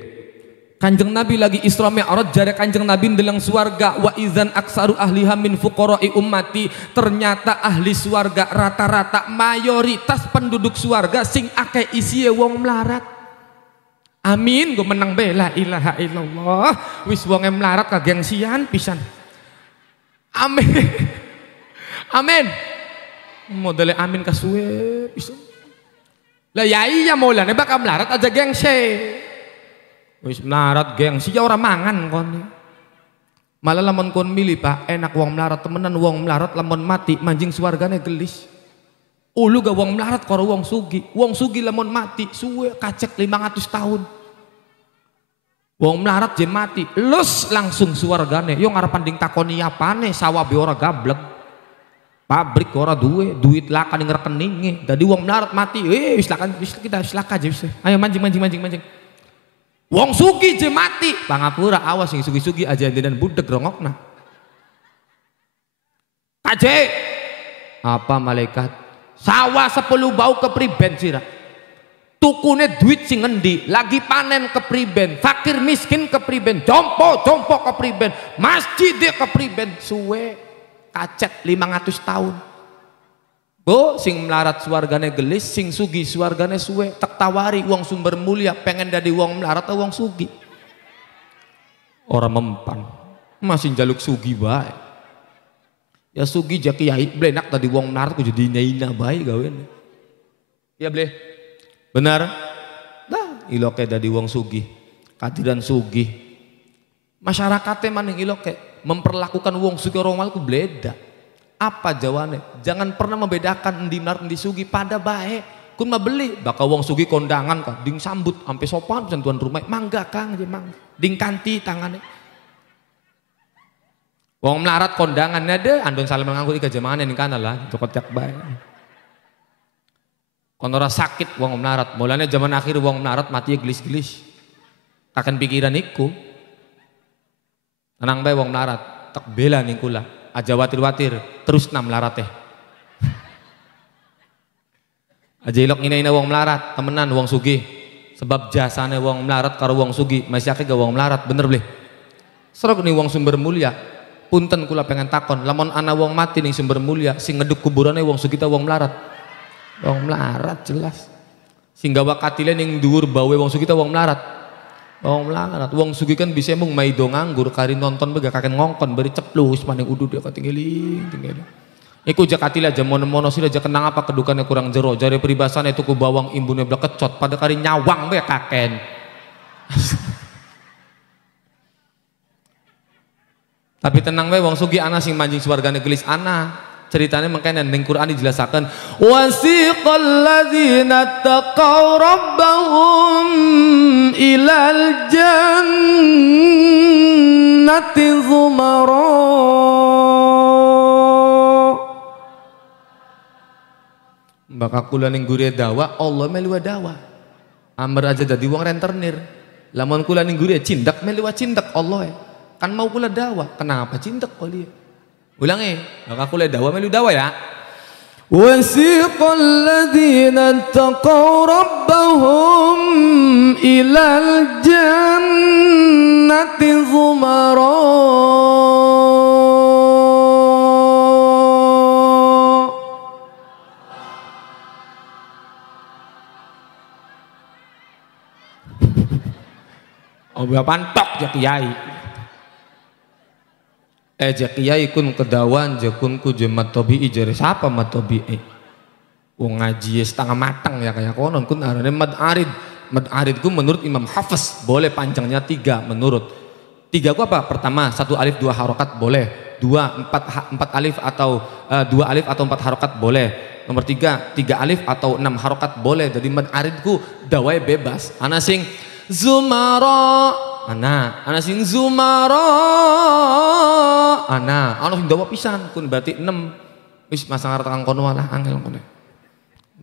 Kanjeng Nabi lagi Isra Mi'raj jare Kanjeng Nabi ndeleng swarga wa idzan aksaru ahliha min fuqara'i ummati ternyata ahli swarga rata-rata mayoritas penduduk swarga sing akeh isiye wong melarat amin gue menang bela ilaha illallah wis wonge melarat kagengsian pisan amin amin modele amin kasuwe pisan lah ya iya maulane bakal melarat aja gengse wis melarat gengsi ya orang mangan kon malah lamun kon milih pak enak wong melarat temenan wong melarat lamun mati manjing swargane gelis ulu gak wong melarat karo wong sugi lamun mati suwe kacek 500 tahun wong melarat je mati lus langsung swargane yo ngarepan ding takoni apane sawah be ora gablek pabrik ora duwe duit laka ning rekeninge dadi wong melarat mati wis kita laka aja wis ayo manjing wong sugi je mati pangapura awas yang sugi-sugi aja dan budek rongokna Aje apa malaikat sawah 10 bau kepriben sira tukune duit sing ngendi lagi panen kepriben fakir miskin kepriben jompo kepriben masjid kepriben suwe kacet 500 tahun. Oh, sing melarat suargane gelis, sing sugi suargane suwe. Tak tawari uang sumber mulia, pengen jadi uang melarat atau uang sugi. Orang mempan, masih jaluk sugi baik. Ya sugi jaki yai, blenak tadi uang melarat ku jadi naina baik gawen. Ya ble, benar. Dah, iloke dari uang sugi, kadiran sugi. Masyarakatnya mana iloke memperlakukan uang sugi orang mal ku bleda. Apa jawabannya? Jangan pernah membedakan endi melarat endi sugi pada baik. Kun mah beli, bakal wong sugi kondangan kah, ding sambut sampai sopan sentuhan rumah, mangga kang aja mang, ding kanti tangannya. Wong melarat kondangannya deh, andon salam menganggur ika jemaahnya ning kana lah, cokot cak baik. Konora sakit wong melarat, mulanya zaman akhir wong melarat mati gelis-gelis. Kakan pikiran iku. Tenang bae wong melarat, tak bela ning kula. Aja watir-watir terus nam melarat teh. Aja ilok ina wong melarat temenan wong sugi sebab jasane wong melarat karo wong sugi masih akeh wong melarat bener bleh. Serok nih wong sumber mulia punten kula pengen takon lamun ana wong mati ning sumber mulia sing ngeduk kuburane wong sugi ta wong melarat jelas sing gawa katile ning dhuwur bawe wong sugi ta wong melarat wong sugi kan bisa mung maido nganggur kari nonton bega kaken ngongkon beri ceplus maning udu dia katinggali iku jakatila aja mono-mono sila aja kenang apa kedukannya kurang jero jari peribasane tuku bawang imbune bela kecot pada kari nyawang be kaken tapi tenang be wong sugi ana sing manjing swargane gelis ana ceritanya makanya ning Quran dijelaskan wasiqal ladzina taqaw rabbahum ilal jannati zumara bakal kula ning gure dawa Allah melu dawa amr aja dadi wong rentenir lamun kula ning gure cindak melu cindak Allah kan mau kula dawa kenapa cindak kali ulangi, maka aku lihat dawa melu dawa ya. Wasiqal ladzina taqaw rabbahum ilal jannati zumara. Oh, pantok ya kiai. Kiai kun kedawan jakun ku jemat tobi jare siapa mat tobi wong ngaji setengah matang ya kayak konon kun arane mad arid ku menurut Imam Hafiz boleh panjangnya 3 menurut 3 ku apa pertama 1 alif 2 harokat boleh 2 4 alif atau 2 alif atau 4 harokat boleh nomor 3 alif atau 6 harokat boleh jadi mad arid ku dawai bebas ana sing zumara ana sing zumara ana sing dawa pisan kun berarti 6 wis masang artang kono malah angel kono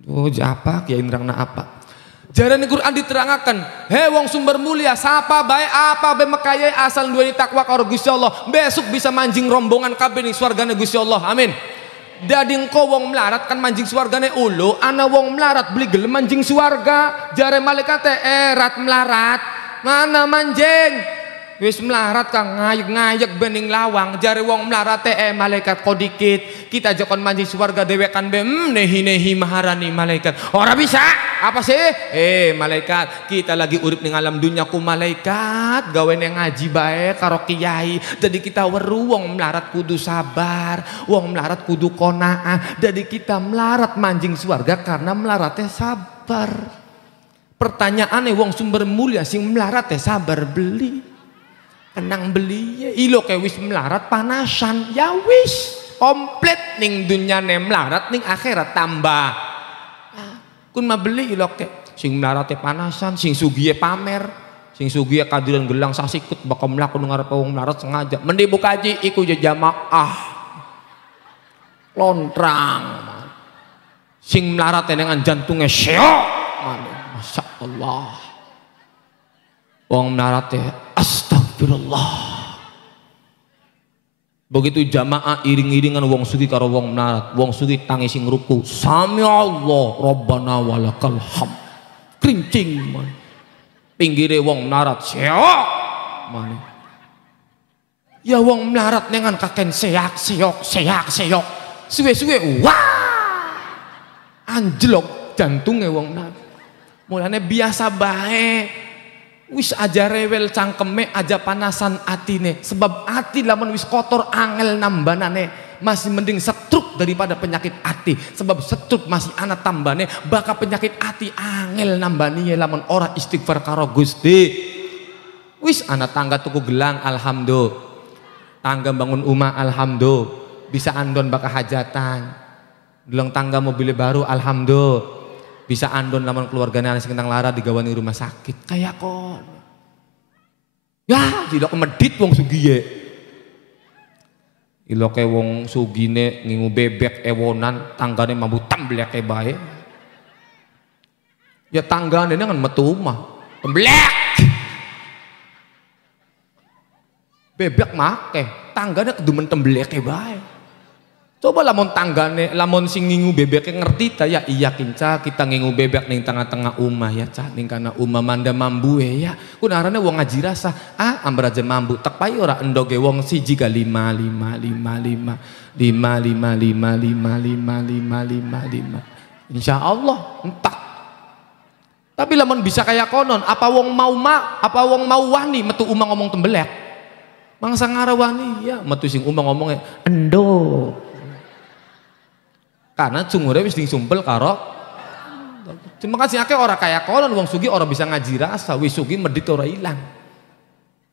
oh apa kiai nerangna apa jarane Quran diterangkan he wong sumber mulia sapa bae apa be mekayai asal duweni takwa karo Gusti Allah besok bisa manjing rombongan kabeh ning swargane Gusti Allah amin dadi engko wong melarat kan manjing swargane ulo ana wong melarat beli gelem manjing swarga jare malaikat erat melarat mana manjing wis melarat kang ngayek bening lawang jare wong melarat malaikat kodikit kita jokon manjing swarga dewekan be nehi maharani malaikat ora bisa apa sih malaikat kita lagi urip ning alam dunya ku malaikat gawene ngaji bae karo kiai jadi kita weru wong melarat kudu sabar wong melarat kudu qanaah jadi kita melarat manjing swarga karena melaratnya sabar pertanyaannya wong sumber mulia sing melarat sabar beli tenang beli ya ilo kayak wis melarat panasan ya wis komplit ning dunyane melarat ning akhirat tambah kun mah beli ilo kayak sing melarat panasan sing sugiye pamer sing sugiye kadiran gelang sasikut bakal mlaku ngarep wong melarat sengaja mending bukaji iku jamaah lontrang sing melarat dengan jantungnya syok Masya Allah wong melarat astagfirullah Begitu jamaah iring-iringan wong sugih karo wong melarat, wong sugih tangis sing ruku, sami Allah Rabbana walakal hamd. Krincing man. Pinggire wong melarat seok man. Ya wong melarat nengan kaken seak seok. Suwe-suwe wah. Anjlok jantunge wong melarat. Mulane biasa bae. Wis aja rewel cangkeme, aja panasan atine. Sebab ati lamun wis kotor angel nambanane. Masih mending setruk daripada penyakit ati. Sebab setruk masih ana tambane, bakal penyakit ati angel nambani lamun ora istighfar karo Gusti. Wis ana tangga tuku gelang alhamdulillah. Tangga bangun umah alhamdulillah. Bisa andon bakal hajatan. Gelang tangga mobil baru alhamdulillah. Bisa andon laman keluarganya anak sekentang lara digawani rumah sakit kayak kon ya tidak medit wong sugiye ilo ke wong sugine ngingu bebek ewonan tanggane mambu temblek ke bae ya tanggane kan metu mah temblek bebek make tanggane kedumen temblek ke bae. Coba lamun tanggane, lamun sing ngingu bebeknya ngerti ta ya iya kinca kita ngingu bebek ning tengah-tengah umah ya cah ning kana umah manda mambu ya. Kun arane wong ngaji rasa ambar aja mambu tek pai ora endoge wong siji ka 5 insyaallah entak. Tapi lamun bisa kayak konon apa wong mau wani metu umah ngomong tembelek. Mangsa ngarawani ya metu sing umah ngomongnya endo. Karena cungure wis disumpel karo cuma kasih akeh ora kaya konon wong sugi ora bisa ngaji rasa wis sugi medit ora ilang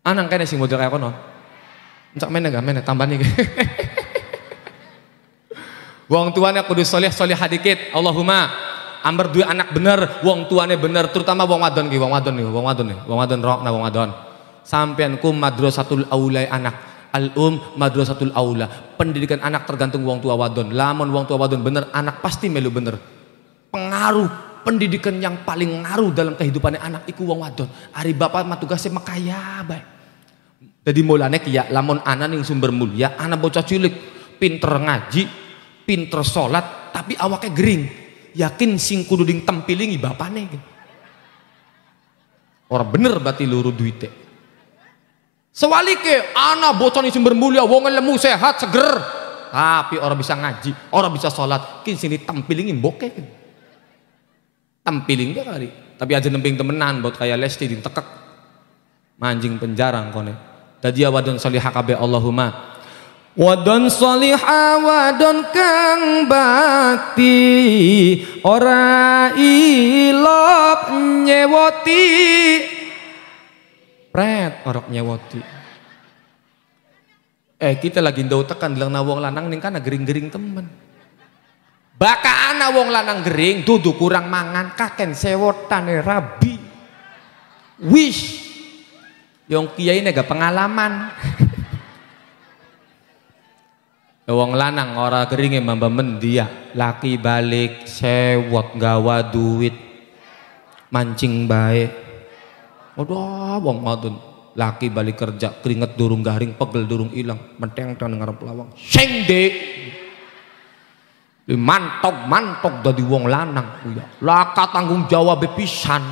anang kene sing model kaya konon encak meneh tambani wong tuane kudu soleh dikit Allahumma amber duwe anak bener wong tuane bener terutama wong wadon rokna wong wadon sampean kum madrasatul aulai anak madrasatul aula. Pendidikan anak tergantung wong tua wadon. Lamun wong tua wadon bener, anak pasti melu bener. Pengaruh pendidikan yang paling ngaruh dalam kehidupannya anak iku wong wadon. Ari bapak mah tugasnya makaya bae. Jadi mulane kiya lamun anak ning sumber mulia, anak bocah cilik pinter ngaji, pinter salat, tapi awake gering. Yakin sing kudu ding tempilingi bapane. Ora bener berarti luru duite. Sewalike anak bocah ning sumber mulia wong lemu sehat seger tapi orang bisa ngaji orang bisa sholat kin sini tampilingi bokeh tampiling dia kali tapi aja nemping temenan buat kayak Lesti ditekek manjing penjarang kone tadi wadon salihah kabeh Allahumma wadon salihah wadon kang bakti ora ilop nyewoti pret orok nyewoti kita lagi ndau tekan bilang wong lanang ning kana gering-gering temen baka ana wong lanang gering dudu kurang mangan kaken sewotane rabi wish yang kiai ini gak pengalaman wong lanang ora geringe mbah mendia laki balik sewot gawa duit mancing bae aduh wong wadon laki balik kerja keringet durung garing pegel durung ilang menteng teng ngarep lawang sing dek mantok dadi wong lanang laka tanggung jawab pisan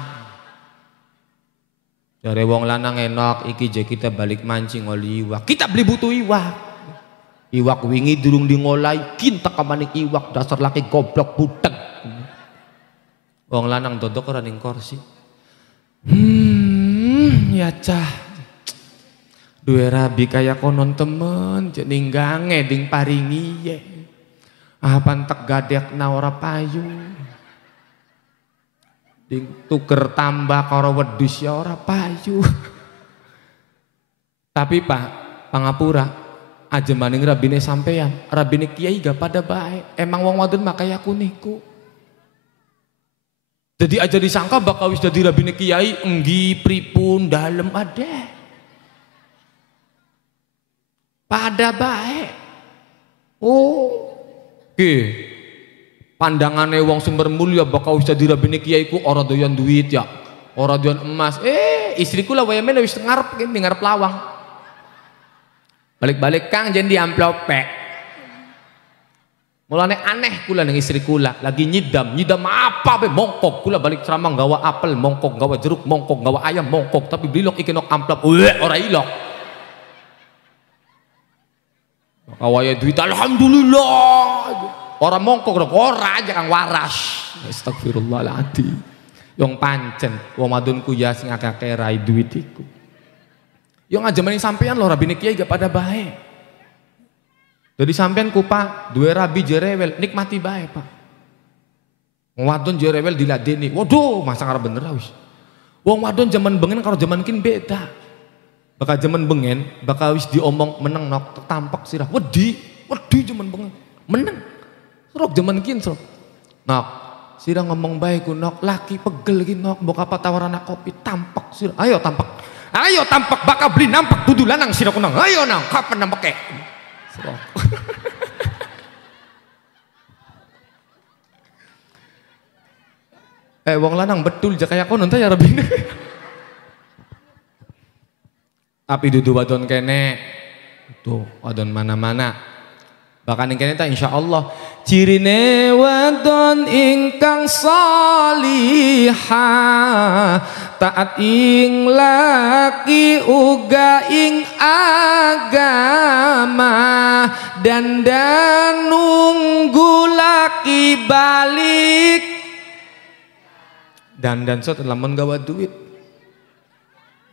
jare wong lanang enak iki je kita balik mancing oli iwak kita beli butuh iwak wingi durung dingolai kintek kamaning iwak dasar laki goblok butek wong lanang dodok ora ning kursi ya cah duwe rabi kaya konon temen jeneng gange ding paringi ye pantek gadekna ora payu ding tuker tambah karo wedhus ya ora payu tapi Pak pangapura aja maning rabine sampean rabine kiai gak pada baik emang wong wadon mah kaya kuniku. Jadi aja disangka bakal wis dadi rabine kiai enggi pripun dalem ada. Pada baik. Pandangane wong sumber mulia bakal wis dadi rabine kiai ku ora doyan duit ya. Ora doyan emas. Istriku lah wae men wis ngarep ngarep lawang. Balik-balik Kang jen di amplope. Mulane aneh kula ning istri kula lagi nyidam apa be mongkok kula balik ceramah gawa apel mongkok gawa jeruk mongkok gawa ayam mongkok tapi bilok ikinok amplop ora ilok. Kawaya duit alhamdulillah. Orang mongkok dong, ora aja kang waras. Astagfirullahaladzim. Yang pancen wong wadonku ya sing akeh-akeh rai duit iku. Yang ajemani sampean lho rabine kiai gak pada bae. Jadi sampean ku Pak, duwe rabi jerewel nikmati bae Pak. Wong wadon jerewel diladeni. Waduh, masa ngarep bener wis. Wong wadon zaman bengen karo zaman kin beda. Bakal zaman bengen, bakal wis diomong meneng nok tampak sirah. Wedi zaman bengen. Meneng. Serok zaman kin serok. Nok, sirah ngomong bae ku nok, laki pegel iki nok, mbok apa tawaran kopi tampak sirah. Ayo tampak bakal beli nampak dudu lanang sirah ku nang. Ayo nang, kapan nampake? Serok. Wong lanang betul ja kaya kono ya rabine. Tapi dudu wadon kene. Tuh, wadon mana-mana. Bahkan kene ta insyaallah cirine wadon ingkang salihah taat ing laki uga ing agama dan nunggu laki balik dan sot lamun gawa duit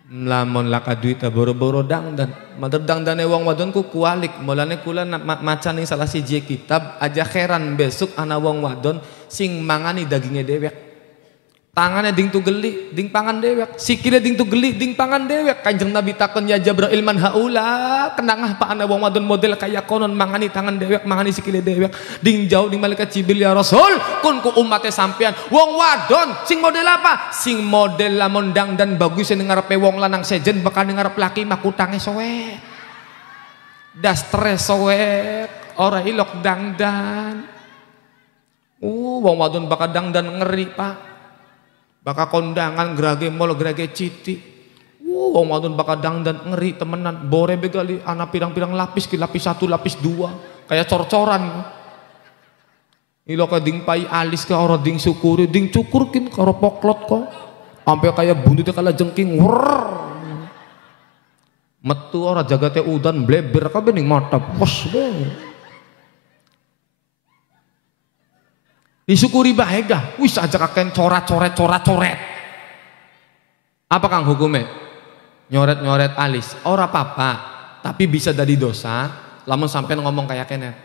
lamun laka duit boro-boro dangdan mader dangdane wong wadonku kualik mulane kula maca ning salah siji kitab aja heran besok ana wong wadon sing mangani dagingnya dewek tangannya ding tu geli ding pangan dewek sikile ding tu geli ding pangan dewek Kanjeng Nabi takon ya Jibril man haula kenangah pa ana wong wadon model kaya konon mangani tangan dewek mangani sikile dewek ding jauh ding malaikat Jibril ya Rasul kun ku umate sampean wong wadon sing model apa sing model lamun dangdan bagus ning ngarepe wong lanang sejen bakal ning ngarep laki makutange sowe dastre sowe ora ilok dangdan wong wadon bakal dangdan ngeri Pak bakal kondangan gerage mall gerage citi wong wadon bakal dangdan ngeri temenan bore begali ana pirang-pirang lapis ki lapis 1 lapis 2 kayak cor-coran ilo ka ding pai alis ka ora ding syukuri ding cukurkin karo poklot kok sampai kayak buntutnya kala jengking metu ora jagate udan bleber kabeh ning mata pos disyukuri bae gah wis aja kakek coret-coret apa Kang hukumnya nyoret-nyoret alis ora apa-apa tapi bisa jadi dosa lamun sampean ngomong kayak kene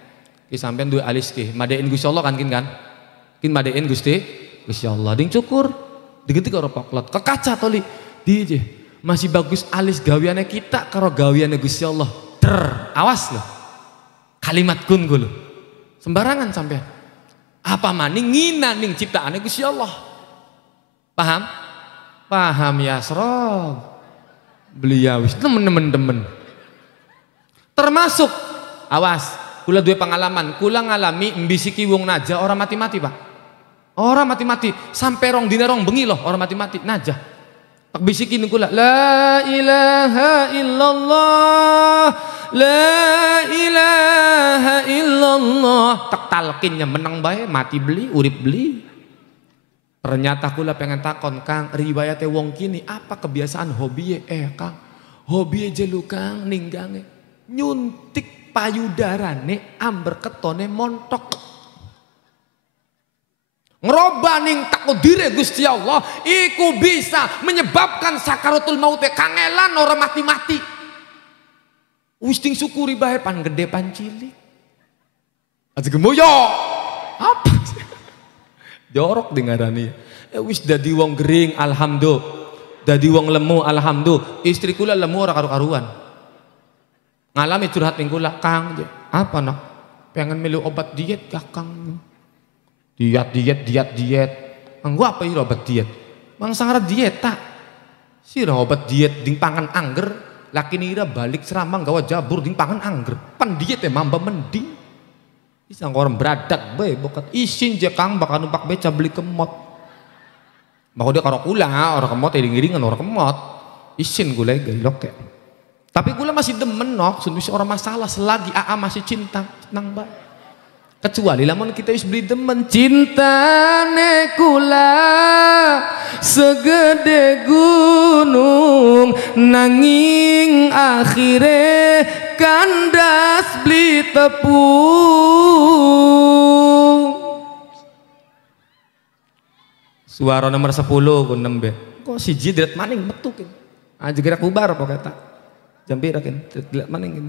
ki sampean duwe alis ki madein Gusti Allah kan kin madein Gusti Allah ding cukur diganti karo poklot ke kaca toli di masih bagus alis gawiane kita karo gawiane Gusti Allah awas loh kalimat kun gue sembarangan sampean apa maning ngina ning ciptaane Gusti Allah. Paham? Paham ya Srog. Beliau wis temen-temen. Termasuk awas, kula duwe pengalaman, kula ngalami mbisiki wong naja orang mati-mati, Pak. Orang mati-mati sampai rong dina rong bengi loh orang mati-mati naja. Tak bisikin kula la ilaha illallah la ilaha illallah tak talkinnya menang bae mati beli urip beli ternyata kula pengen takon Kang riwayate wong kini apa kebiasaan hobiye Kang hobiye jelu Kang ninggange nyuntik payudarane amber ketone montok ngeroba ning takdire Gusti Allah iku bisa menyebabkan sakaratul maut kangelan orang mati-mati wis ting syukuri bae pan gede pan cilik aja gemoyo apa jorok dengarani wis dadi wong gering alhamdulillah dadi wong lemu alhamdulillah istri kula lemu ora karu-karuan ngalami curhat ning kula Kang apa nak pengen melu obat diet gak Kang diet anggo apa iki obat diet mangsa ngara diet tak sira obat diet ding pangan angger laki nira balik seramang gawa jabur ding pangan angger pan diet mamba mending bisa orang beradak bae bokat isin je Kang bakal numpak beca beli kemot bakal dia karo kula orang kemot iring-iringan orang kemot isin gula gailok kayak Tapi kula masih demen nok, sunus orang masalah selagi AA masih cinta, tenang bae. Kecuali lamun kita wis beli demen cintane kula segede gunung nanging akhire kandas beli tepung. Suara nomor 10 ku nembe. Kok siji dret maning metu ki. Aja gerak bubar apa kata. Jam pirakin dret maning gini.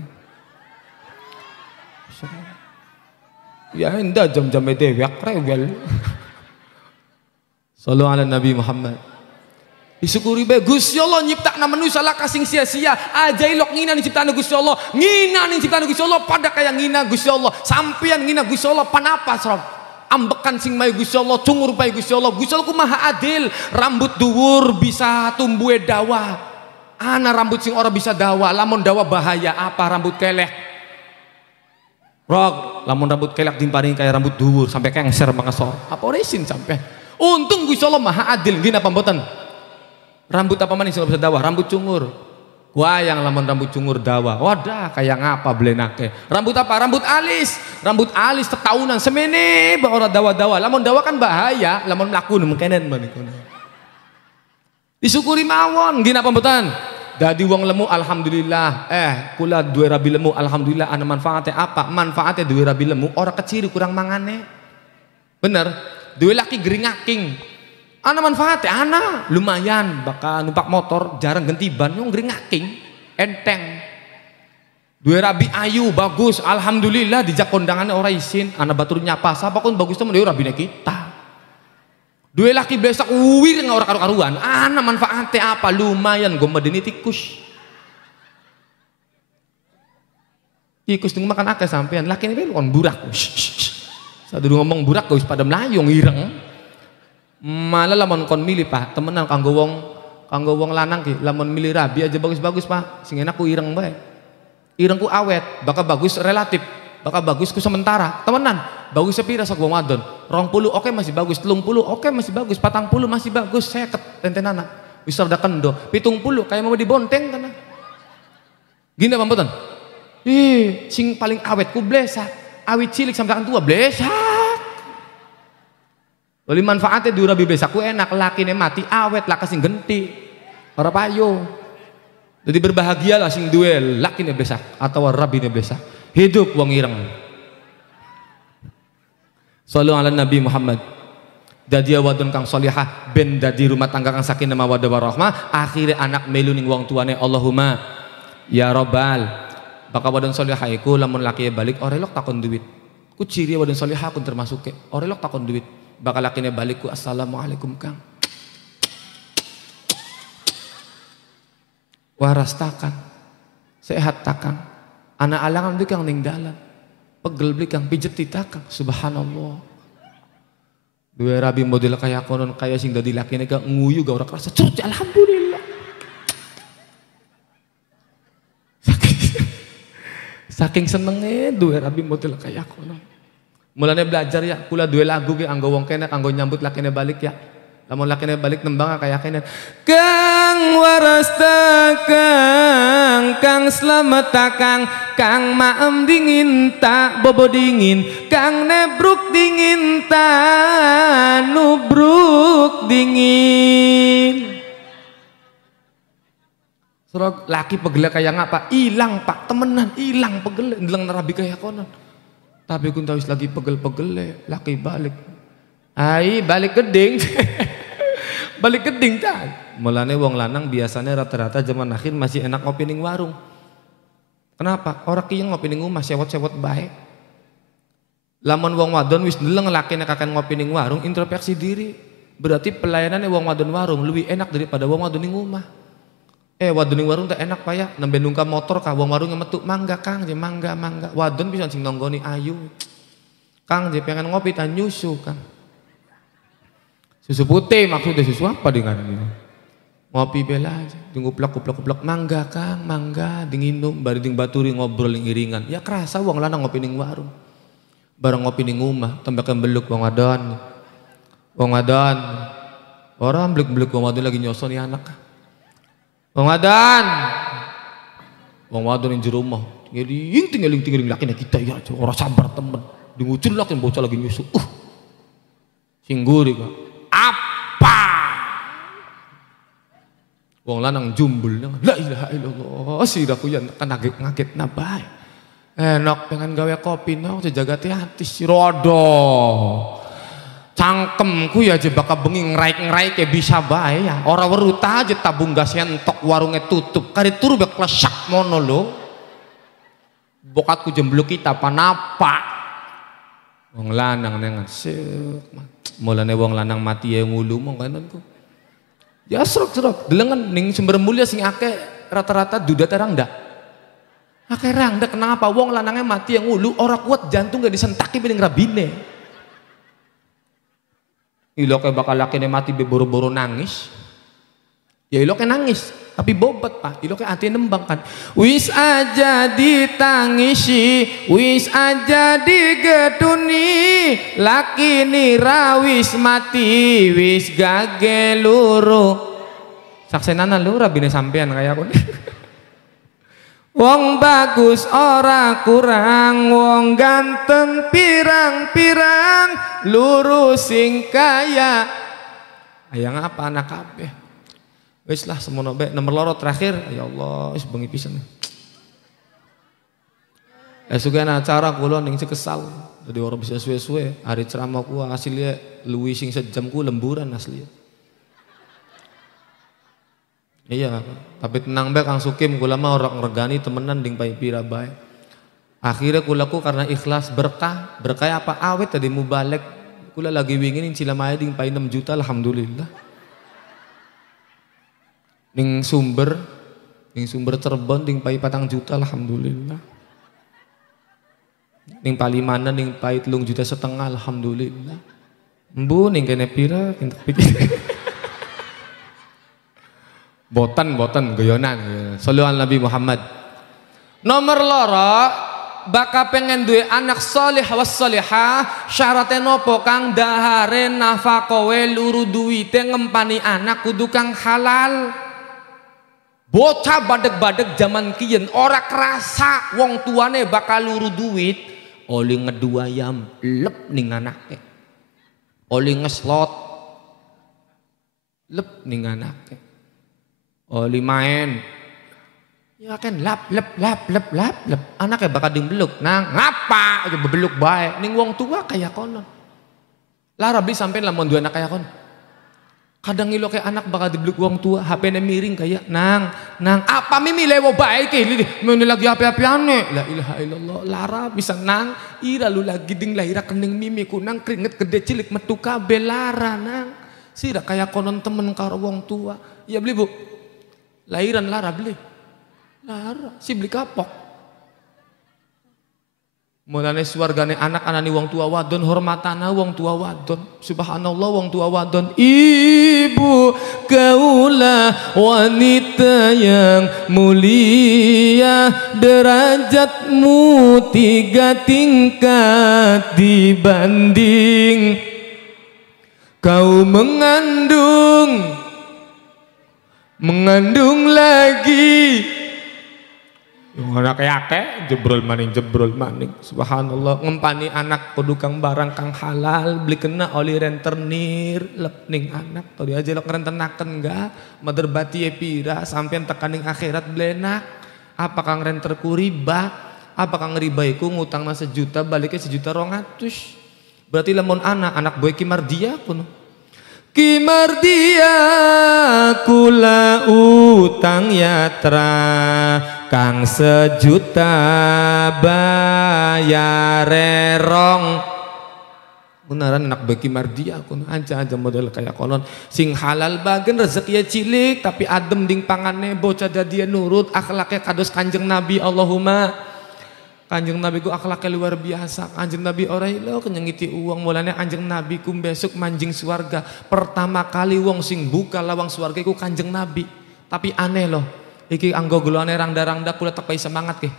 Ya indah jam-jam itu ya rewel. Sallu ala Nabi Muhammad. Disyukuri bae Gusti Allah nyiptakna manusia lah kasing sia-sia. Aja ilok ngina diciptakna Gusti Allah. Ngina diciptakna Gusti Allah pada kaya ngina Gusti Allah. Sampean ngina Gusti Allah panapa srob? Ambekan sing mai Gusti Allah, cungur pai Gusti Allah. Gusti Allah ku maha adil. Rambut dhuwur bisa tumbuhe dawa. Ana rambut sing ora bisa dawa, lamun dawa bahaya apa rambut kelek. Rok, lamun rambut kelak dimparingi kayak rambut dhuwur sampai kengser mangasor. Apa ora isin sampai. Untung Gusti Allah maha adil gini apa mboten? Rambut apa maning sing bisa dawa? Rambut cungur. Wayang lamun rambut cungur dawa. Wadah kayak ngapa blenake. Rambut apa? Rambut alis. Rambut alis tetahunan semene ba ora dawa-dawa. Lamun dawa kan bahaya, lamun mlaku mengkenen manikono. Disyukuri mawon gini apa mboten? Dadi wong lemu alhamdulillah. Kula duwe rabi lemu alhamdulillah ana manfaate apa? Manfaate duwe rabi lemu ora keciri kurang mangane. Bener. Duwe laki geringaking. Ana manfaate ana lumayan bakal numpak motor jarang ganti ban yang geringaking enteng. Duwe rabi ayu bagus alhamdulillah dijak kondangannya ora isin ana batur nyapa sapa kon bagus temen duwe rabine kita. Dua laki besak uwir nggak orang karu-karuan, ana manfaatnya apa? Lumayan gue medeni tikus. Tikus tunggu makan akeh sampean, laki ini kan burak. Saat dulu ngomong burak gue pada melayung ireng. Malah lamun kon milih pak, temenan kanggo wong lanang ki, lamun milih rabi aja bagus-bagus pak, sing enak ku ireng bae. Ireng ku awet, bakal bagus relatif. Bakal bagus ku sementara temenan bagus sepira sok wong wadon 20 oke masih bagus 30 oke masih bagus 40 masih bagus 50 tentenana bisa udah kendo 70 kayak mau dibonteng kan gini apa mboten sing paling awet ku blesak awet cilik sampai tua blesak lalu manfaatnya diurabi blesak ku enak lakine mati awet lah kasing genti ora payo jadi berbahagialah sing duel lakine blesak atau rabine blesak hidup wong ireng. Sallu ala Nabi Muhammad. Dadi wadon kang sholihah ben dadi rumah tangga kang sakinah mawaddah warahmah akhire anak melu ning wong tuane Allahumma ya Rabbal. Bakal wadon sholihah iku lamun laki balik orelok takon duit. Ku ciri wadon sholihah kun termasuk ke orelok takon duit. Bakal lakine balik ku assalamualaikum Kang. Waras takang. Sehat takang. Anak alangan beli kang ning dalan, pegel beli kang pijet ditakang, subhanallah. Dua rabi model kayak konon kayak sing dadi lakine kang nguyu gak ora kerasa, curut alhamdulillah. Saking senenge dua rabi model kayak konon. Mulane belajar ya, kula dua lagu ki anggo wong kene kanggo nyambut lakine balik ya. Lamun lakine balik nembang kayak kene. Kang waras takang, kang selamat takang, kang maem dingin tak bobo dingin, kang nebruk dingin tak nubruk dingin. Surah laki pegel kayak ngapa? Hilang pak temenan, hilang pegel, ndelang narabi kayak konon. Tapi kun tawis lagi pegel-pegel laki balik. Ai balik geding. Balik geding tak. Mulane wong lanang biasanya rata-rata zaman akhir masih enak ngopi ning warung. Kenapa? Orang ki ngopi ning omah sewot-sewot bae. Lamun wong wadon wis ndeleng lakine kakan ngopi ning warung introspeksi diri. Berarti pelayanannya wong wadon warung lebih enak daripada wong wadon ning omah. Wadon ning warung tak enak pak ya. Nembe nungka motor ka wong warung metu mangga Kang, je mangga. Wadon bisa sing nonggoni ayu. Kang je pengen ngopi ta nyusu Kang. Susu putih maksudnya susu apa dengan ini? Ngopi bela aja, tunggu plak mangga Kang, mangga dinginum, bari ding baturi ngobrol ing iringan. Ya kerasa wong lanang ngopi ning warung. Bareng ngopi ning omah, tambahkan beluk wong wadon. Wong wadon. Orang beluk-beluk wong wadon lagi nyosoni anak. Wong wadon. Wong wadon ning jero omah. Tinggal lakine kita ya ora sabar temen. Dingucul laki bocah lagi nyusu. Singguri kok. Apa? Wong lanang jumbul nang la ilaha illallah. Siraku yen ngaget nabae. Enak pengen gawe kopi nang jagate ati sirodo. Cangkemku ya aja bakal bengi ngerai kayak bisa bae ya. Ora weruh aja tabung gas entok warungnya tutup. Kari turu bek klesak mono lho. Bokatku jembluk kita panapa. Wong lanang nengan sek. Mulane wong lanang mati ya ngulu mong kananku. Ya serok-serok delengan ning sumber mulia sing akeh rata-rata duda terang ndak. Akeh rang ndak kenapa wong lanangnya mati yang ngulu ora kuat jantung gak disentaki bening rabine. Iloke bakal lakine mati boro-boro nangis. Ya iloke nangis, tapi bobot Pak. Iloke hati nembang kan. Wis aja ditangisi, wis aja digeduni, laki nira wis mati, wis gage luru. Saksenana lu rabine sampean kaya aku. Wong bagus ora kurang, wong ganteng pirang-pirang, lurus sing kaya. Ayang apa anak kabeh. Wis lah semono bae nomor loro terakhir. Ya Allah, wis bengi pisan. Esuk ana acara kula ning Cikesal. Dadi ora bisa suwe-suwe. Hari ceramah ku hasilnya luwih sing sejam ku lemburan asli. Iya, tapi tenang bae Kang Sukim, kula mah orang regani temenan ding pai pira bae. Akhirnya kulaku karena ikhlas berkah apa awet tadi mubalek. Kula lagi wingin ning Cilamaya ding pai 6 juta alhamdulillah. Ning sumber Cirebon ding pai 4 juta alhamdulillah. Ning Palimanan ding pai 3,5 juta alhamdulillah. Embu ning kene pira kintek pikir. Botan goyonan. Sallallahu Nabi Muhammad. Nomor loro baka pengen duwe anak salih was salihah syaratnya nopo Kang dahare nafaqowe luru duwite ngempani anak kudu kang halal. Bocah badeg-badeg zaman kiyen ora kerasa wong tuane bakal luru duit oli ngeduayam lep ning anake. Oli ngeslot lep ning anake. Oli main ya kan lap anaknya bakal dibeluk nang ngapa aja bebeluk bae ning wong tua kayak konon lara beli sampein lamun dua anak kayak konon kadang ngilo kayak anak bakal dibeluk wong tua HP-nya miring kayak nang apa mimi lewo bae iki mun lagi HP-HP-ane la ilaha illallah lara bisa nang ira lu lagi ding lahir kening mimi ku nang keringet gede cilik metu kabeh lara nang sira kayak konon temen karo wong tua ya beli Bu lahiran lara beli lara si beli kapok mulane suargane anak anani wong tua wadon hormatana wong tua wadon subhanallah wong tua wadon ibu kaulah wanita yang mulia derajatmu 3 tingkat dibanding kau mengandung lagi anak yake jebrol maning subhanallah ngempani anak kudu kang barang kang halal beli kena oli rentenir lep ning anak tadi aja lo ngerentenaken enggak maderbati pira sampean tekaning akhirat blenak apa kang renter ku riba apa kang riba iku ngutangna 1 juta baliknya 1,2 juta berarti lamun anak boy Kimardia kuno Kimardia kula utang yatra kang 1 juta bayare rong beneran anak bagi Mardia kun aja model kayak konon sing halal bagen rezeki cilik tapi adem ding pangane bocah dia nurut akhlaknya kados Kanjeng Nabi Allahumma Kanjeng Nabi ku akhlaknya luar biasa. Kanjeng Nabi orang lo kenyangiti uang mulanya Kanjeng Nabi ku besok manjing swarga. Pertama kali wong sing buka lawang swarga ku Kanjeng Nabi. Tapi aneh loh. Iki anggo gulane rangda-rangda kula tepai semangat ke.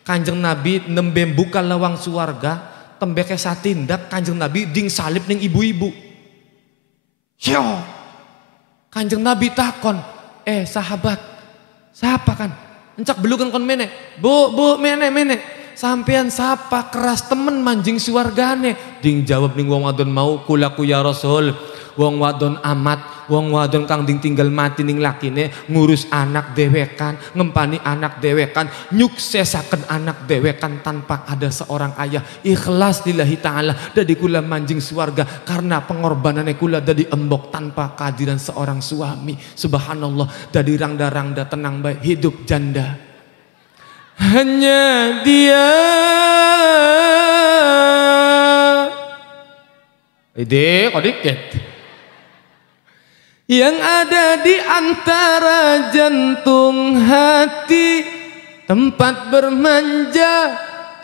Kanjeng Nabi nembe buka lawang swarga, tembeke satindak Kanjeng Nabi ding salib ning ibu-ibu. Syo. Kanjeng Nabi takon, sahabat, siapa kan? Encak belukan kon mene. Bu, mene. Sampean sapa keras temen manjing suwargane. Ding jawab ning wong wadon mau kulaku ya Rasul. Wong wadon amat, wong wadon kang ding tinggal mati ning lakine ngurus anak dewekan, ngempani anak dewekan, nyuksesaken anak dewekan tanpa ada seorang ayah. Ikhlas lillahi ta'ala dadi kula manjing suwarga karena pengorbanane kula dadi embok tanpa kehadiran seorang suami. Subhanallah, dadi rangda-rangda tenang baik hidup janda. Hanya dia. Ide kok dikit. Yang ada di antara jantung hati, tempat bermanja,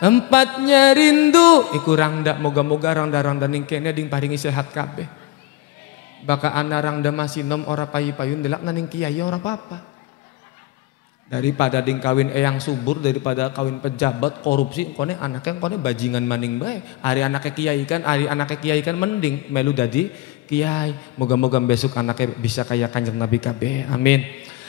tempatnya rindu. Iku rangda, moga-moga rangda-rangda ning kene ding paringi sehat kabeh. Baka ana rangda masih nom ora payu-payun delak ning kiai ora apa-apa. Daripada ding kawin eyang subur, daripada kawin pejabat korupsi, kone anaknya kone bajingan maning bae. Ari anaknya kiai kan mending melu dadi kiai. Moga-moga besok anaknya bisa kayak Kanjeng Nabi KB. Amin.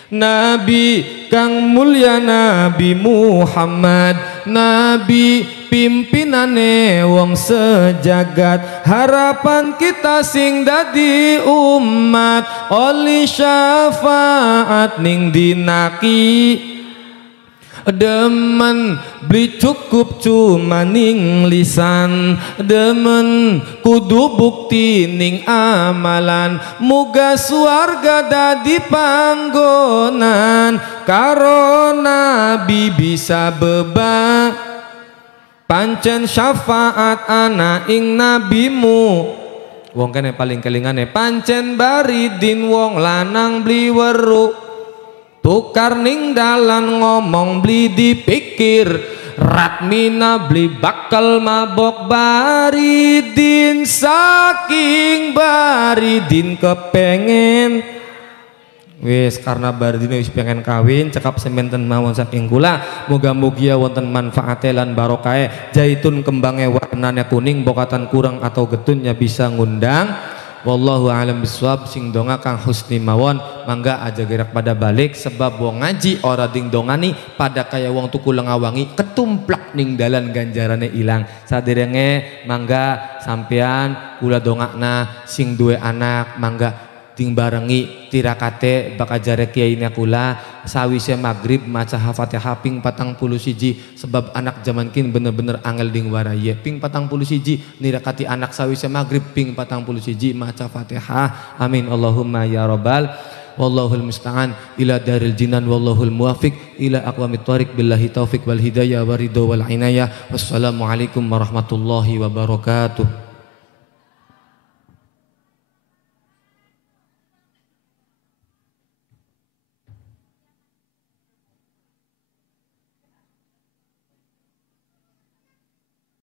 Nabi kang mulia Nabi Muhammad, Nabi pimpinane wong sejagat, harapan kita sing dadi umat, oli syafaat ning dinaki. Demen beli cukup cuma ning lisan, demen kudu bukti ning amalan, muga suarga dadi panggonan, karo Nabi bisa beba, pancen syafaat ana ing nabimu. Wong kene paling kelingane pancen baridin wong lanang beli weru, tukar ning dalan ngomong beli dipikir, ratmina beli bakal mabok baridin, saking baridin kepengen. Wis karena baridin wis pengen kawin, cekap sementen mawon saking kula. Muga-mugia wonten manfaate lan barokahe. Zaitun kembange warnanya kuning, bokatan kurang atau getunnya bisa ngundang. Wallahu a'lam bishawab. Sing donga kang husni mawon mangga aja gerak pada balik, sebab wong ngaji ora ding dongani pada kaya wong tuku lengawangi ketumplak ning dalan ganjarane ilang. Saderenge mangga sampean kula dongakna sing duwe anak mangga ting barengi tirakate bak ajare kiainya kula sawise magrib maca Fatihah ping 41, sebab anak zaman kin bener-bener angel ding waraye. Ping 41 nirakati anak sawise magrib ping 41 maca Fatihah. Amin Allahumma ya rabbal. Wallahul musta'an ila daril jinan wallahul muwafiq ila aqwamit thariq billahi taufik wal hidayah wa ridho wal inayah. Wassalamualaikum warahmatullahi wabarakatuh.